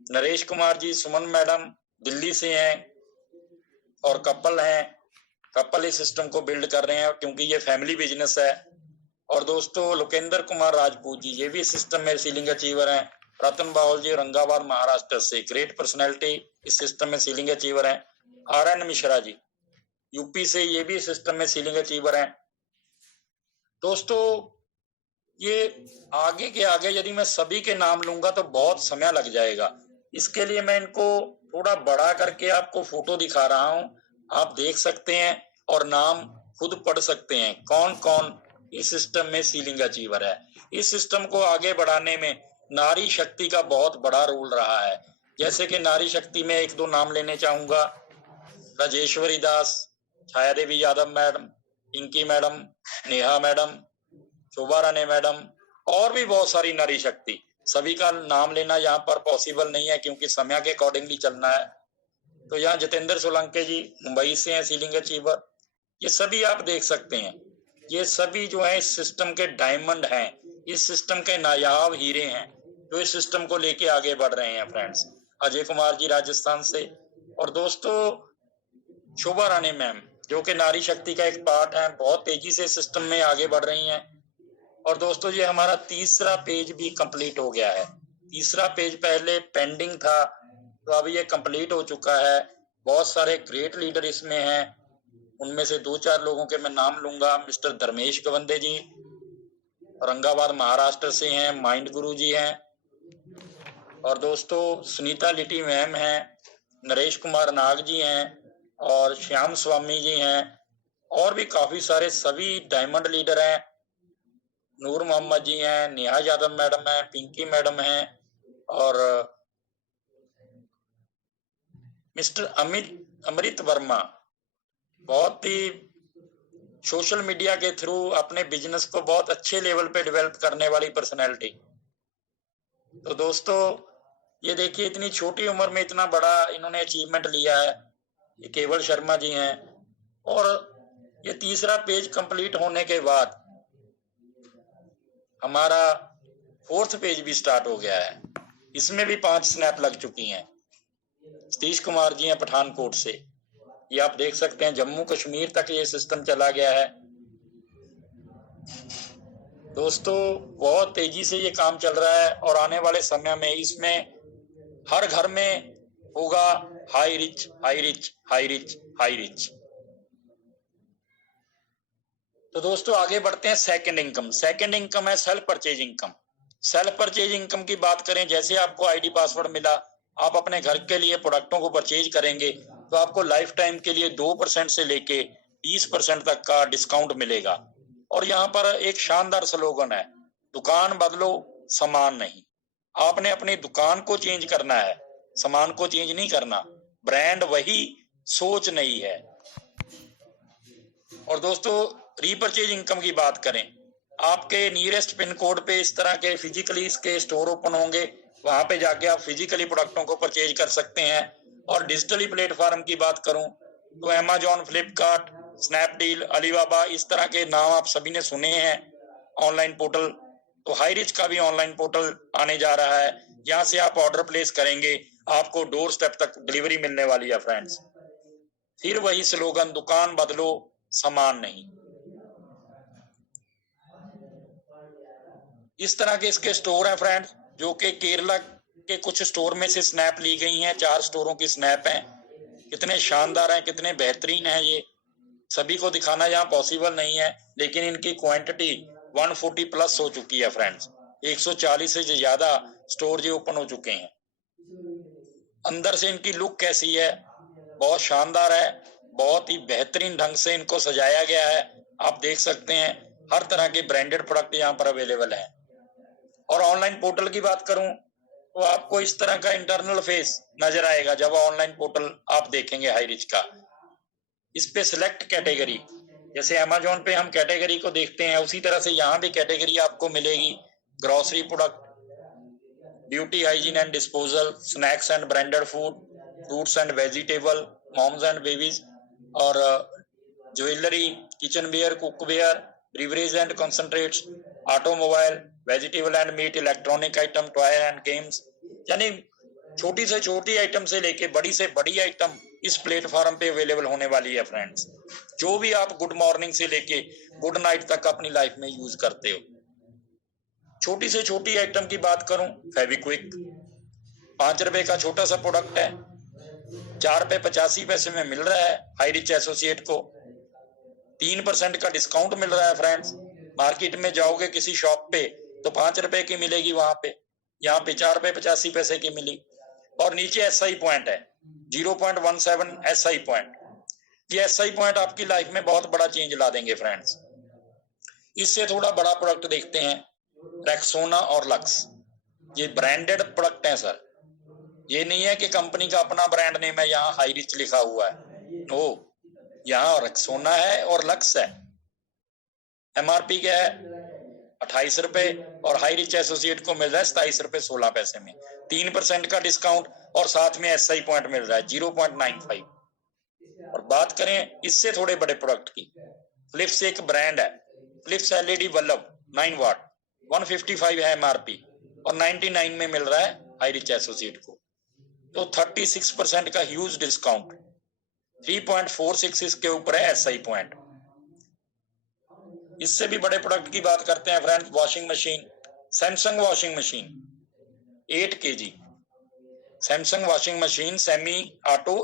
नरेश कुमार जी, सुमन मैडम, दिल्ली से हैं और कपल हैं। कपल इस सिस्टम को बिल्ड कर रहे हैं क्योंकि ये फैमिली बिजनेस है। और दोस्तों, लोकेंद्र कुमार राजपूत जी, ये भी सिस्टम में सीलिंग अचीवर हैं। रतन बाउल जी, औरंगाबाद महाराष्ट्र से, ग्रेट पर्सनैलिटी, इस सिस्टम में सीलिंग अचीवर हैं। RN मिश्रा जी, यूपी से, ये भी सिस्टम में सीलिंग अचीवर हैं। दोस्तों, ये आगे के आगे यदि मैं सभी के नाम लूंगा तो बहुत समय लग जाएगा। इसके लिए मैं इनको थोड़ा बड़ा करके आपको फोटो दिखा रहा हूं, आप देख सकते हैं और नाम खुद पढ़ सकते हैं कौन कौन इस सिस्टम में सीलिंग अचीवर है। इस सिस्टम को आगे बढ़ाने में नारी शक्ति का बहुत बड़ा रोल रहा है। जैसे कि नारी शक्ति में 1-2 नाम लेने चाहूंगा, Rajeshwari Das, Chhaya Devi Yadav madam, Pinky madam, Neha madam, Shobha Rane madam, और भी बहुत सारी नारी शक्ति। सभी का नाम लेना यहाँ पर पॉसिबल नहीं है क्योंकि समय के अकॉर्डिंगली चलना है। तो यहाँ जितेंद्र सोलंके जी, मुंबई से हैं, सीलिंग अचीवर। ये सभी आप देख सकते हैं, ये सभी जो है इस सिस्टम के डायमंड हैं, इस सिस्टम के नायाब हीरे हैं, जो इस सिस्टम को लेके आगे बढ़ रहे हैं फ्रेंड्स। अजय कुमार जी, राजस्थान से। और दोस्तों, शोभा राणे मैम, जो कि नारी शक्ति का एक पार्ट है, बहुत तेजी से सिस्टम में आगे बढ़ रही हैं। और दोस्तों, ये हमारा तीसरा पेज भी कंप्लीट हो गया है। तीसरा पेज पहले पेंडिंग था, तो अभी ये कंप्लीट हो चुका है। बहुत सारे ग्रेट लीडर इसमें हैं, उनमें से 2-4 लोगों के मैं नाम लूंगा। मिस्टर धर्मेश गवंदे जी, औरंगाबाद महाराष्ट्र से हैं, माइंड गुरु जी हैं। और दोस्तों, सुनीता लिटी मैम हैं, नरेश कुमार नाग जी हैं और श्याम स्वामी जी हैं, और भी काफी सारे सभी डायमंड लीडर हैं। नूर मोहम्मद जी हैं, नेहा यादव मैडम हैं, पिंकी मैडम हैं, और मिस्टर अमृत वर्मा, बहुत ही सोशल मीडिया के थ्रू अपने बिजनेस को बहुत अच्छे लेवल पे डेवलप करने वाली पर्सनैलिटी। तो दोस्तों ये देखिए इतनी छोटी उम्र में इतना बड़ा इन्होंने अचीवमेंट लिया है। ये केवल शर्मा जी हैं और ये तीसरा पेज कंप्लीट होने के बाद हमारा फोर्थ पेज भी स्टार्ट हो गया है। इसमें भी 5 स्नैप लग चुकी हैं। सतीश कुमार जी हैं पठानकोट से। ये आप देख सकते हैं जम्मू कश्मीर तक ये सिस्टम चला गया है। दोस्तों बहुत तेजी से ये काम चल रहा है और आने वाले समय में इसमें हर घर में होगा high rich high rich high rich high rich. तो दोस्तों आगे बढ़ते हैं सेकंड इनकम। सेकंड इनकम है self purchase income. Self purchase income की बात करें, जैसे आपको आईडी पासवर्ड मिला, आप अपने घर के लिए प्रोडक्टों को परचेज करेंगे तो आपको लाइफ टाइम के लिए 2% से लेके 20% तक का डिस्काउंट मिलेगा। और यहाँ पर एक शानदार स्लोगन है, दुकान बदलो सामान नहीं। आपने अपनी दुकान को चेंज करना है, सामान को चेंज नहीं करना। ब्रांड वही, सोच नहीं है। और दोस्तों रीपरचेज इनकम की बात करें, आपके नियरेस्ट पिन कोड पे इस तरह के फिजिकली इसके स्टोर ओपन होंगे, वहां पे जाके आप फिजिकली प्रोडक्टों को परचेज कर सकते हैं। और डिजिटली प्लेटफॉर्म की बात करूं तो अमेजॉन, फ्लिपकार्ट, स्नैपडील, अलीबाबा, इस तरह के नाम आप सभी ने सुने हैं ऑनलाइन पोर्टल। तो हाई रिच का भी ऑनलाइन पोर्टल आने जा रहा है, यहाँ से आप ऑर्डर प्लेस करेंगे, आपको डोर स्टेप तक डिलीवरी मिलने वाली है फ्रेंड्स। फिर वही स्लोगन, दुकान बदलो सामान नहीं। इस तरह के इसके स्टोर हैं फ्रेंड्स, जो कि केरला के कुछ स्टोर में से स्नैप ली गई हैं। 4 स्टोरों की स्नैप हैं। कितने शानदार हैं, कितने बेहतरीन हैं। ये सभी को दिखाना यहाँ पॉसिबल नहीं है, लेकिन इनकी क्वांटिटी 140 प्लस हो चुकी है फ्रेंड्स। 140 से ज्यादा स्टोर जो ओपन हो चुके हैं। अंदर से इनकी लुक कैसी है, बहुत शानदार है। बहुत ही बेहतरीन ढंग से इनको सजाया गया है। आप देख सकते हैं हर तरह के ब्रांडेड प्रोडक्ट यहाँ पर अवेलेबल है। और ऑनलाइन पोर्टल की बात करूं तो आपको इस तरह का इंटरनल फेस नजर आएगा जब ऑनलाइन पोर्टल आप देखेंगे हाई रिच का। इस पे सिलेक्ट कैटेगरी, जैसे अमेजोन पे हम कैटेगरी को देखते हैं, उसी तरह से यहाँ भी कैटेगरी आपको मिलेगी। Grocery product, beauty, hygiene and disposal, snacks and branded food, fruits and vegetable, moms and babies, और jewellery, kitchenware, cookware, beverage and concentrates, automobile, vegetable and meat, electronic item, toy and games. यानी छोटी से छोटी आइटम से लेके बड़ी से बड़ी आइटम इस प्लेटफॉर्म पे अवेलेबल होने वाली है फ्रेंड्स। जो भी आप गुड मॉर्निंग से लेके गुड नाइट तक अपनी लाइफ में यूज करते हो। छोटी से छोटी आइटम की बात करूं, फेविक्विक 5 रुपए का छोटा सा प्रोडक्ट है, 4 रुपए 85 पैसे में मिल रहा है। हाई रिच एसोसिएट को 3% का डिस्काउंट मिल रहा है फ्रेंड्स। मार्केट में जाओगे किसी शॉप पे तो 5 रुपए की मिलेगी वहां पे, यहाँ पे 4 रुपए 85 पैसे की मिली। और नीचे एसआई पॉइंट है 0.17 एसआई पॉइंट। ये एसआई पॉइंट आपकी लाइफ में बहुत बड़ा चेंज ला देंगे फ्रेंड्स। इससे थोड़ा बड़ा प्रोडक्ट देखते हैं, रेक्सोना और लक्स। ये ब्रांडेड प्रोडक्ट है सर, ये नहीं है कि कंपनी का अपना ब्रांड नेम है यहाँ हाई रिच लिखा हुआ है। नो, यहाँ रेक्सोना है और लक्स है। एमआरपी क्या है 28 रुपए और हाई रिच एसोसिएट को मिल रहा है 27 रुपए 16 पैसे में। 3% का डिस्काउंट और साथ में एसआई पॉइंट मिल रहा है 0.95। और बात करें इससे थोड़े बड़े प्रोडक्ट की, फ्लिप्स एक ब्रांड है, फ्लिप्स एलईडी बल्ब 9 वाट 155 है एमआरपी और 99 में मिल रहा है हाई रिच एसोसिएट को। तो 36% का ह्यूज डिस्काउंट, 3.46 इसके ऊपर है एसआई पॉइंट। इससे भी बड़े प्रोडक्ट की बात करते हैं friends, washing machine, Samsung washing machine 8 kg, Samsung washing machine semi auto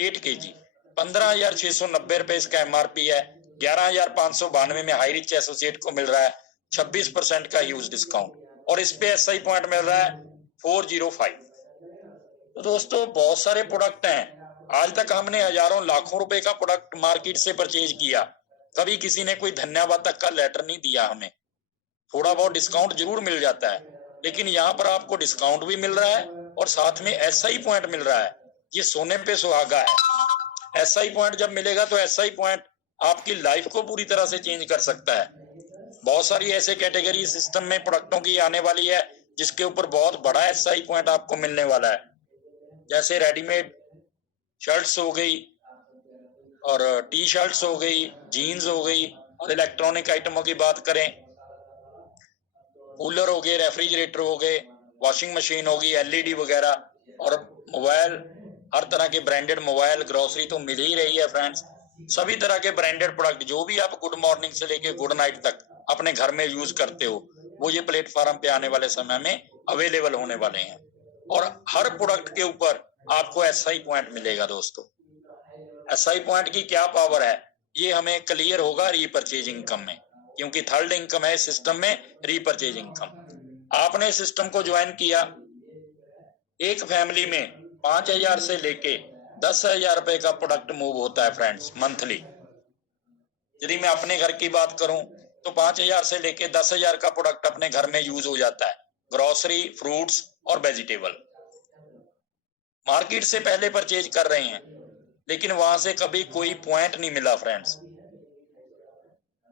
8 kg 15,690 रुपए इसका एमआरपी है। 11,592 में हाई रिच एसोसिएट को मिल रहा है 26% का ह्यूज डिस्काउंट और इस पे एसआई पॉइंट मिल रहा है 405। तो दोस्तों बहुत सारे प्रोडक्ट हैं। आज तक हमने हजारों लाखों रुपए का प्रोडक्ट मार्केट से परचेज किया, कभी किसी ने कोई धन्यवाद तक का लेटर नहीं दिया हमें। थोड़ा बहुत डिस्काउंट जरूर मिल जाता है, लेकिन यहाँ पर आपको डिस्काउंट भी मिल रहा है और साथ में एसआई पॉइंट मिल रहा है। ये सोने पे सुहागा है। एसआई पॉइंट जब मिलेगा तो एसआई पॉइंट आपकी लाइफ को पूरी तरह से चेंज कर सकता है। बहुत सारी ऐसे कैटेगरी सिस्टम में प्रोडक्टों की आने वाली है जिसके ऊपर बहुत बड़ा एसआई पॉइंट आपको मिलने वाला है, जैसे रेडीमेड शर्ट्स हो गई और टी शर्ट्स हो गई, जीन्स हो गई, और इलेक्ट्रॉनिक आइटमों की बात करें, कूलर हो गए, रेफ्रिजरेटर हो गए, वॉशिंग मशीन होगी, एलईडी वगैरह, और मोबाइल, हर तरह के ब्रांडेड मोबाइल, ग्रोसरी तो मिल ही रही है फ्रेंड्स। सभी तरह के ब्रांडेड प्रोडक्ट जो भी आप गुड मॉर्निंग से लेके गुड नाइट तक अपने घर में यूज करते हो, वो ये प्लेटफॉर्म पे आने वाले समय में अवेलेबल होने वाले हैं। और हर प्रोडक्ट के ऊपर आपको एसआई पॉइंट मिलेगा दोस्तों। एसआई पॉइंट की क्या पावर है ये हमें क्लियर होगा रीपरचेज इनकम में, क्योंकि थर्ड इनकम है सिस्टम में रीपरचेज इनकम। आपने सिस्टम को ज्वाइन किया, एक फैमिली में 5,000 से लेके 10,000 रुपए का प्रोडक्ट मूव होता है फ्रेंड्स मंथली। यदि मैं अपने घर की बात करूं तो 5,000 से लेके 10,000 का प्रोडक्ट अपने घर में यूज हो जाता है, ग्रोसरी, फ्रूट्स और वेजिटेबल। मार्केट से पहले परचेज कर रहे हैं लेकिन वहां से कभी कोई पॉइंट नहीं मिला फ्रेंड्स।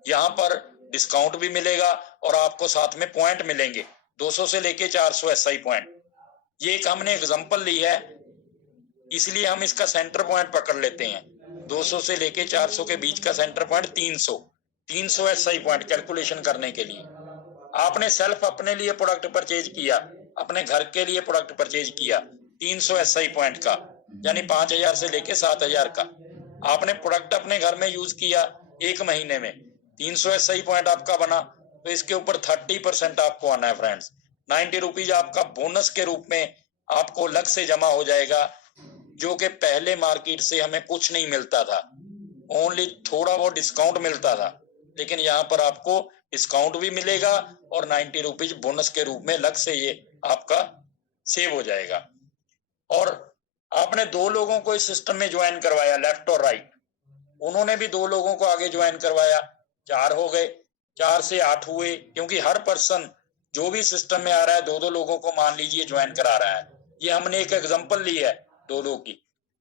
यहाँ पर डिस्काउंट भी मिलेगा और आपको साथ में पॉइंट मिलेंगे, 200 से लेके 400 एसआई पॉइंट। ये एक हमने एग्जांपल ली है, इसलिए हम इसका सेंटर पॉइंट पकड़ लेते हैं। 200 से लेके 400 के बीच का centre point 300 SI point calculation करने के लिए आपने सेल्फ अपने लिए प्रोडक्ट परचेज किया, अपने घर के लिए प्रोडक्ट परचेज किया 300 एसआई पॉइंट का, यानी 5,000 से लेके 7,000 का आपने प्रोडक्ट अपने घर में यूज किया एक महीने में, 300 एसआई पॉइंट आपका बना, तो इसके ऊपर 30% आपको आना है फ्रेंड्स। 90 रुपीज आपका बोनस के रूप में आपको अलग से जमा हो जाएगा, जो कि पहले मार्केट से हमें कुछ नहीं मिलता था, ओनली थोड़ा बहुत डिस्काउंट मिलता था, लेकिन यहाँ पर आपको डिस्काउंट भी मिलेगा और 90 रुपीज बोनस के रूप में अलग से ये आपका सेव हो जाएगा। और आपने 2 लोगों को इस सिस्टम में ज्वाइन करवाया, लेफ्ट और राइट, उन्होंने भी 2 लोगों को आगे ज्वाइन करवाया, 4 हो गए, 4 से 8 हुए, क्योंकि हर पर्सन जो भी सिस्टम में आ रहा है 2-2 लोगों को मान लीजिए ज्वाइन करा रहा है। ये हमने एक एग्जांपल ली है 2 की।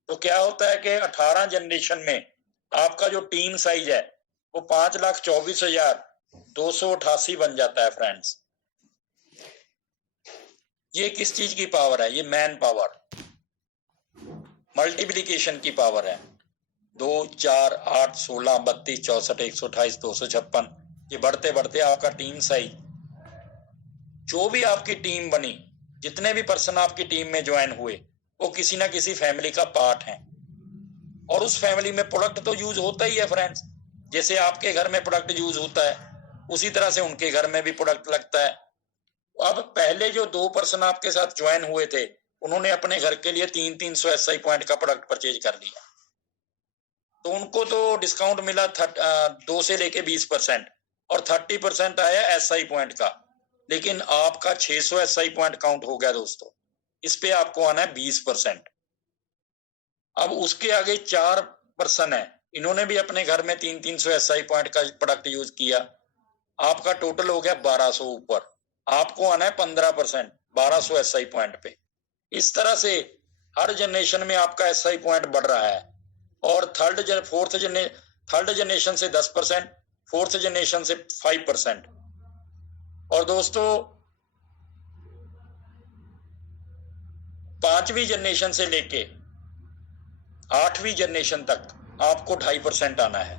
तो क्या होता है कि 18 जनरेशन में आपका जो टीम साइज है वो 5,24,288 बन जाता है फ्रेंड्स। ये किस चीज की पावर है? ये मैन पावर, मल्टीप्लिकेशन की पावर है। 2, 4, 8, 16, 32, 64, 128, 256, ये बढ़ते बढ़ते आपका टीम साइज, जो भी आपकी टीम बनी, जितने भी पर्सन आपकी टीम में ज्वाइन हुए, वो किसी ना किसी फैमिली का पार्ट है। और उस फैमिली में प्रोडक्ट तो यूज होता ही है फ्रेंड्स, जैसे आपके घर में प्रोडक्ट यूज होता है उसी तरह से उनके घर में भी प्रोडक्ट लगता है। अब पहले जो 2 पर्सन आपके साथ ज्वाइन हुए थे, उन्होंने अपने घर के लिए 300 एसआई पॉइंट का प्रोडक्ट परचेज कर लिया, तो उनको तो डिस्काउंट मिला 2 से लेके 20% और 30% आया एसआई पॉइंट का, लेकिन आपका 600 एसआई पॉइंट काउंट हो गया दोस्तों, इस पे आपको आना है 20%। अब उसके आगे 4 पर्सन है, इन्होंने भी अपने घर में 300 एसआई पॉइंट का प्रोडक्ट यूज किया, आपका टोटल हो गया 1200 ऊपर, आपको आना है 15% 1200 एसआई पॉइंट पे। इस तरह से हर जनरेशन में आपका एसआई पॉइंट बढ़ रहा है। और थर्ड जनरेशन से 10%, फोर्थ जनरेशन से 5%। और दोस्तों 5वीं जनरेशन से लेके 8वीं जनरेशन तक आपको 2.5% आना है,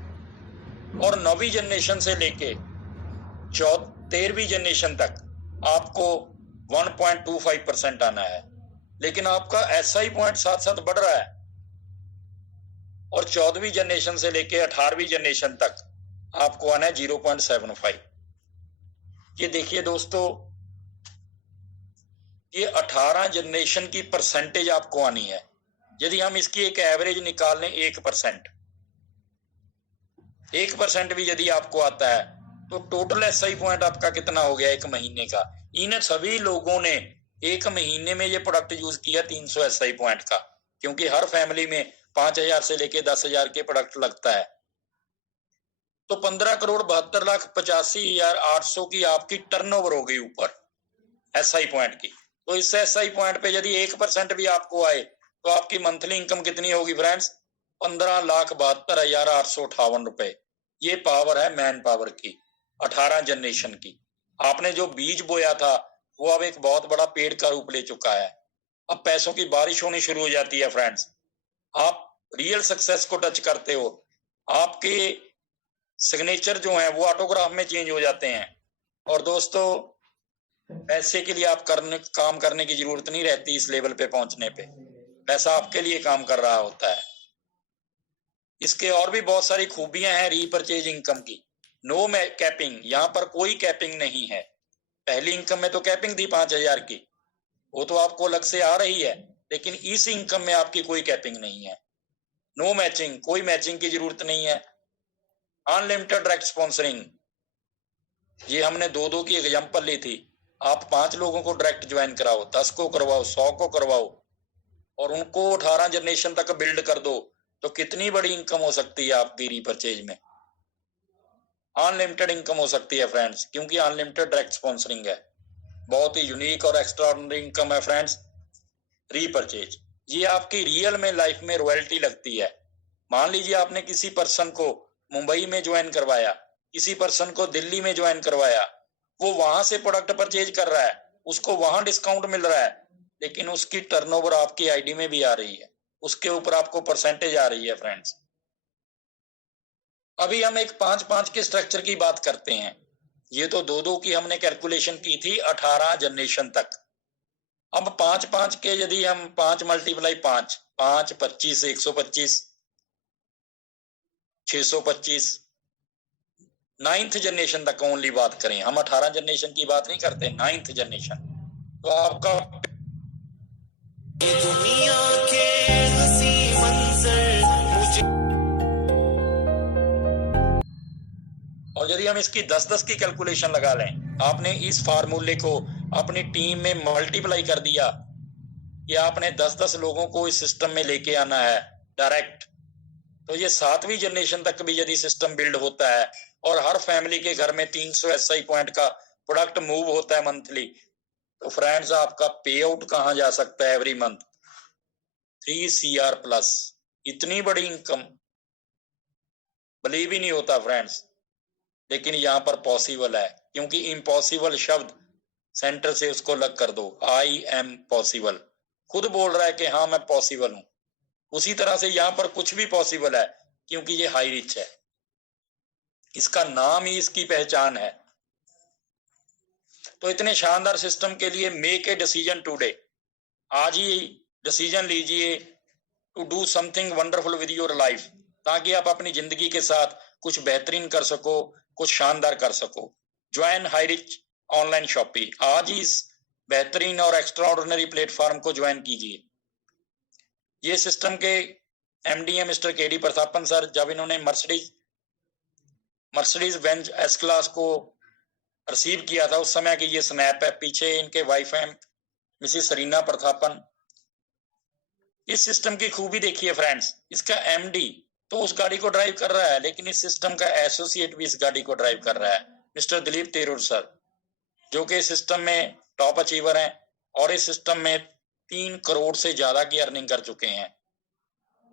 और 9वीं जनरेशन से लेके 13वीं जनरेशन तक आपको 1.25% आना है। लेकिन आपका एसआई पॉइंट साथ साथ बढ़ रहा है, और 14वीं जनरेशन से लेके 18वीं जनरेशन तक आपको आना है 0.75। ये देखिए दोस्तों, ये 18 जनरेशन की परसेंटेज आपको आनी है। यदि हम इसकी एक एवरेज निकाल लें 1% भी यदि आपको आता है, तो टोटल एसआई पॉइंट आपका कितना हो गया एक महीने का? इन सभी लोगों ने एक महीने में ये प्रोडक्ट यूज किया 300 एसआई पॉइंट का, क्योंकि हर फैमिली में 5,000 से लेके 10,000 के प्रोडक्ट लगता है। तो 15,72,85,800 की आपकी टर्नओवर हो गई ऊपर एसआई पॉइंट की। तो इस एसआई पॉइंट पे यदि 1% भी आपको आए तो आपकी मंथली इनकम कितनी होगी फ्रेंड्स? 15,72,858 रुपए। ये पावर है मैन पावर की 18 जनरेशन की। आपने जो बीज बोया था वो अब एक बहुत बड़ा पेड़ का रूप ले चुका है। अब पैसों की बारिश होनी शुरू हो जाती है फ्रेंड्स। आप रियल सक्सेस को टच करते हो। आपके सिग्नेचर जो है वो ऑटोग्राफ में चेंज हो जाते हैं। और दोस्तों, पैसे के लिए आप काम करने की जरूरत नहीं रहती। इस लेवल पे पहुंचने पे पैसा आपके लिए काम कर रहा होता है। इसके और भी बहुत सारी खूबियां हैं रीपरचेज इनकम की। नो कैपिंग, यहाँ पर कोई कैपिंग नहीं है। पहली इनकम में तो कैपिंग थी 5,000 की, वो तो आपको अलग से आ रही है, लेकिन इस इनकम में आपकी कोई कैपिंग नहीं है। नो मैचिंग, कोई मैचिंग की जरूरत नहीं है। अनलिमिटेड डायरेक्ट स्पॉन्सरिंग, ये हमने 2-2 की एग्जांपल ली थी। आप 5 लोगों को डायरेक्ट ज्वाइन कराओ, 10 को करवाओ, 100 को करवाओ और उनको 18 जनरेशन तक बिल्ड कर दो, तो कितनी बड़ी इनकम हो सकती है आपकी रीपरचेज में। अनलिमिटेड इनकम हो सकती है फ्रेंड्स, क्योंकि अनलिमिटेड डायरेक्ट स्पॉन्सरिंग है। बहुत ही यूनिक और एक्स्ट्राऑर्डिनरी इनकम है फ्रेंड्स रीपरचेज। ये आपकी रियल में लाइफ में रॉयल्टी लगती है। मान लीजिए आपने किसी पर्सन को मुंबई में ज्वाइन करवाया, किसी पर्सन को दिल्ली में ज्वाइन करवाया, वो वहां से प्रोडक्ट परचेज कर रहा है, उसको वहां डिस्काउंट मिल रहा है, लेकिन उसकी टर्नओवर आपकी आईडी में भी आ रही है, उसके ऊपर आपको परसेंटेज आ रही है फ्रेंड्स। अभी हम एक 5-5 के स्ट्रक्चर की बात करते हैं। ये तो 2-2 की हमने कैलकुलेशन की थी 18 जनरेशन तक। अब 5-5 के यदि हम 5 × 5, 5, 25, 125, 625, 9th जनरेशन तक ओनली बात करें, हम 18 जनरेशन की बात नहीं करते, 9th जनरेशन, तो आपका दुनिया के हंसी मंजर मुझे। और यदि हम इसकी 10-10 की कैलकुलेशन लगा लें, आपने इस फार्मूले को अपनी टीम में मल्टीप्लाई कर दिया कि आपने 10-10 लोगों को इस सिस्टम में लेके आना है डायरेक्ट, तो ये 7वीं जनरेशन तक भी यदि सिस्टम बिल्ड होता है और हर फैमिली के घर में 300 SI पॉइंट का प्रोडक्ट मूव होता है मंथली, तो फ्रेंड्स आपका पे आउट कहां जा सकता है एवरी मंथ 3 CR प्लस। इतनी बड़ी इनकम बिलीव ही नहीं होता फ्रेंड्स, लेकिन यहाँ पर पॉसिबल है, क्योंकि इम्पॉसिबल शब्द सेंटर से उसको लग कर दो। आई एम पॉसिबल, खुद बोल रहा है कि हाँ मैं पॉसिबल हूं। उसी तरह से यहाँ पर कुछ भी पॉसिबल है, क्योंकि ये हाई रिच है, इसका नाम ही इसकी पहचान है। तो इतने शानदार सिस्टम के लिए मेक ए डिसीजन टुडे, आज ही डिसीजन लीजिए to do something wonderful with your life, ताकि आप अपनी जिंदगी के साथ कुछ बेहतरीन कर सको, कुछ शानदार कर सको। Join High rich Online Shoppe, आज ही इस बेहतरीन और एक्स्ट्राऑर्डिनरी प्लेटफॉर्म को ज्वाइन कीजिए। ये सिस्टम के MD हैं मिस्टर KD प्रतापन सर। जब इन्होंने मर्सिडीज बेंज S क्लास को रिसीव किया था, उस समय की ये स्नैप है, पीछे इनके वाइफ हैं मिसिस सरीना प्रतापन। इस सिस्टम की खूबी देखिए फ्रेंड्स, इसका MD तो उस गाड़ी को ड्राइव कर रहा है, लेकिन इस सिस्टम का एसोसिएट भी इस गाड़ी को ड्राइव कर रहा है, मिस्टर दिलीप तेरूर सर, जो कि सिस्टम में टॉप अचीवर हैं और इस सिस्टम में 3 करोड़ से ज्यादा की अर्निंग कर चुके हैं।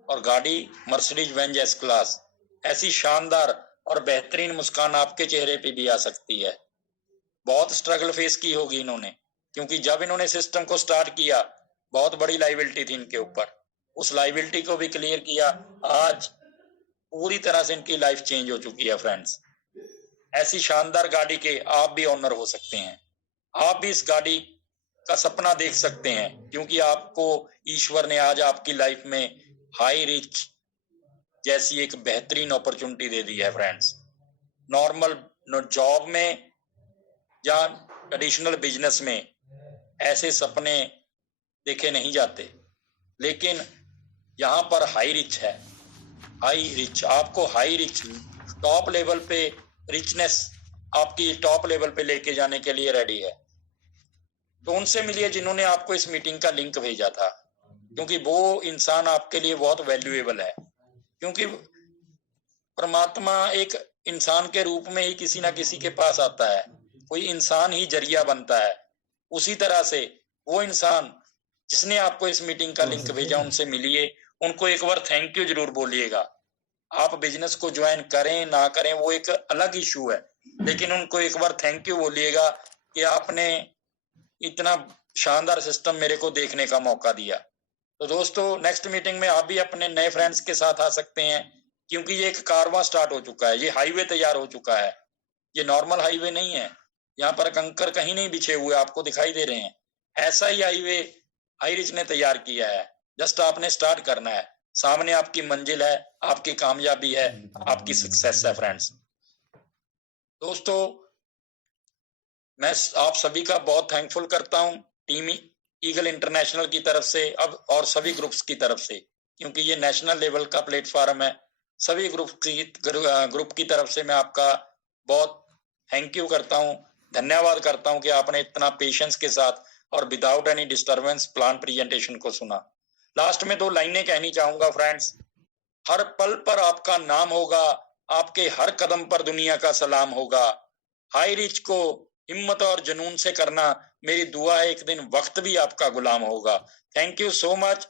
और गाड़ी मर्सिडीज बेंज S क्लास, ऐसी शानदार और बेहतरीन मुस्कान आपके चेहरे पे भी आ सकती है। बहुत स्ट्रगल फेस की होगी इन्होंने, क्योंकि जब इन्होंने सिस्टम को स्टार्ट किया बहुत बड़ी लाइबिलिटी थी इनके ऊपर, उस लाइबिलिटी को भी क्लियर किया। आज पूरी तरह से इनकी लाइफ चेंज हो चुकी है फ्रेंड्स। ऐसी शानदार गाड़ी के आप भी ऑनर हो सकते हैं, आप भी इस गाड़ी का सपना देख सकते हैं, क्योंकि आपको ईश्वर ने आज आपकी लाइफ में हाई रिच जैसी एक बेहतरीन अपॉर्चुनिटी दे दी है फ्रेंड्स। नॉर्मल जॉब में या ट्रेडिशनल बिजनेस में ऐसे सपने देखे नहीं जाते, लेकिन यहाँ पर हाई रिच है। हाई रिच, आपको हाई रिच टॉप लेवल पे रिचनेस आपकी टॉप लेवल पे लेके जाने के लिए रेडी है। तो उनसे मिलिए जिन्होंने आपको इस मीटिंग का लिंक भेजा था, क्योंकि वो इंसान आपके लिए बहुत वैल्यूएबल है। क्योंकि परमात्मा एक इंसान के रूप में ही किसी ना किसी के पास आता है, कोई इंसान ही जरिया बनता है। उसी तरह से वो इंसान जिसने आपको इस मीटिंग का लिंक भेजा, उनसे मिलिए उनको एक बार थैंक यू जरूर बोलिएगा। आप बिजनेस को ज्वाइन करें ना करें वो एक अलग इशू है, लेकिन उनको एक बार थैंक यू बोलिएगा कि आपने इतना शानदार सिस्टम मेरे को देखने का मौका दिया। तो दोस्तों नेक्स्ट मीटिंग में आप भी अपने नए फ्रेंड्स के साथ आ सकते हैं, क्योंकि ये एक कारवां स्टार्ट हो चुका है, ये हाईवे तैयार हो चुका है। ये नॉर्मल हाईवे नहीं है, यहाँ पर कंकर कहीं नहीं बिछे हुए आपको दिखाई दे रहे हैं। ऐसा ही हाईवे हाईरिच ने तैयार किया है, जस्ट आपने स्टार्ट करना है। सामने आपकी मंजिल है, आपकी कामयाबी है, आपकी सक्सेस है फ्रेंड्स। दोस्तों मैं आप सभी का बहुत थैंकफुल करता हूँ टीम ईगल इंटरनेशनल की तरफ से अब और सभी ग्रुप्स की तरफ से, क्योंकि ये नेशनल लेवल का प्लेटफॉर्म है। सभी ग्रुप की तरफ से मैं आपका बहुत थैंक यू करता हूँ, धन्यवाद करता हूँ कि आपने इतना पेशेंस के साथ और without any disturbance plan presentation को सुना। लास्ट में 2 लाइनें कहनी चाहूंगा फ्रेंड्स। हर पल पर आपका नाम होगा, आपके हर कदम पर दुनिया का सलाम होगा। हाई रिच को हिम्मत और जुनून से करना, मेरी दुआ है एक दिन वक्त भी आपका गुलाम होगा। Thank you so much.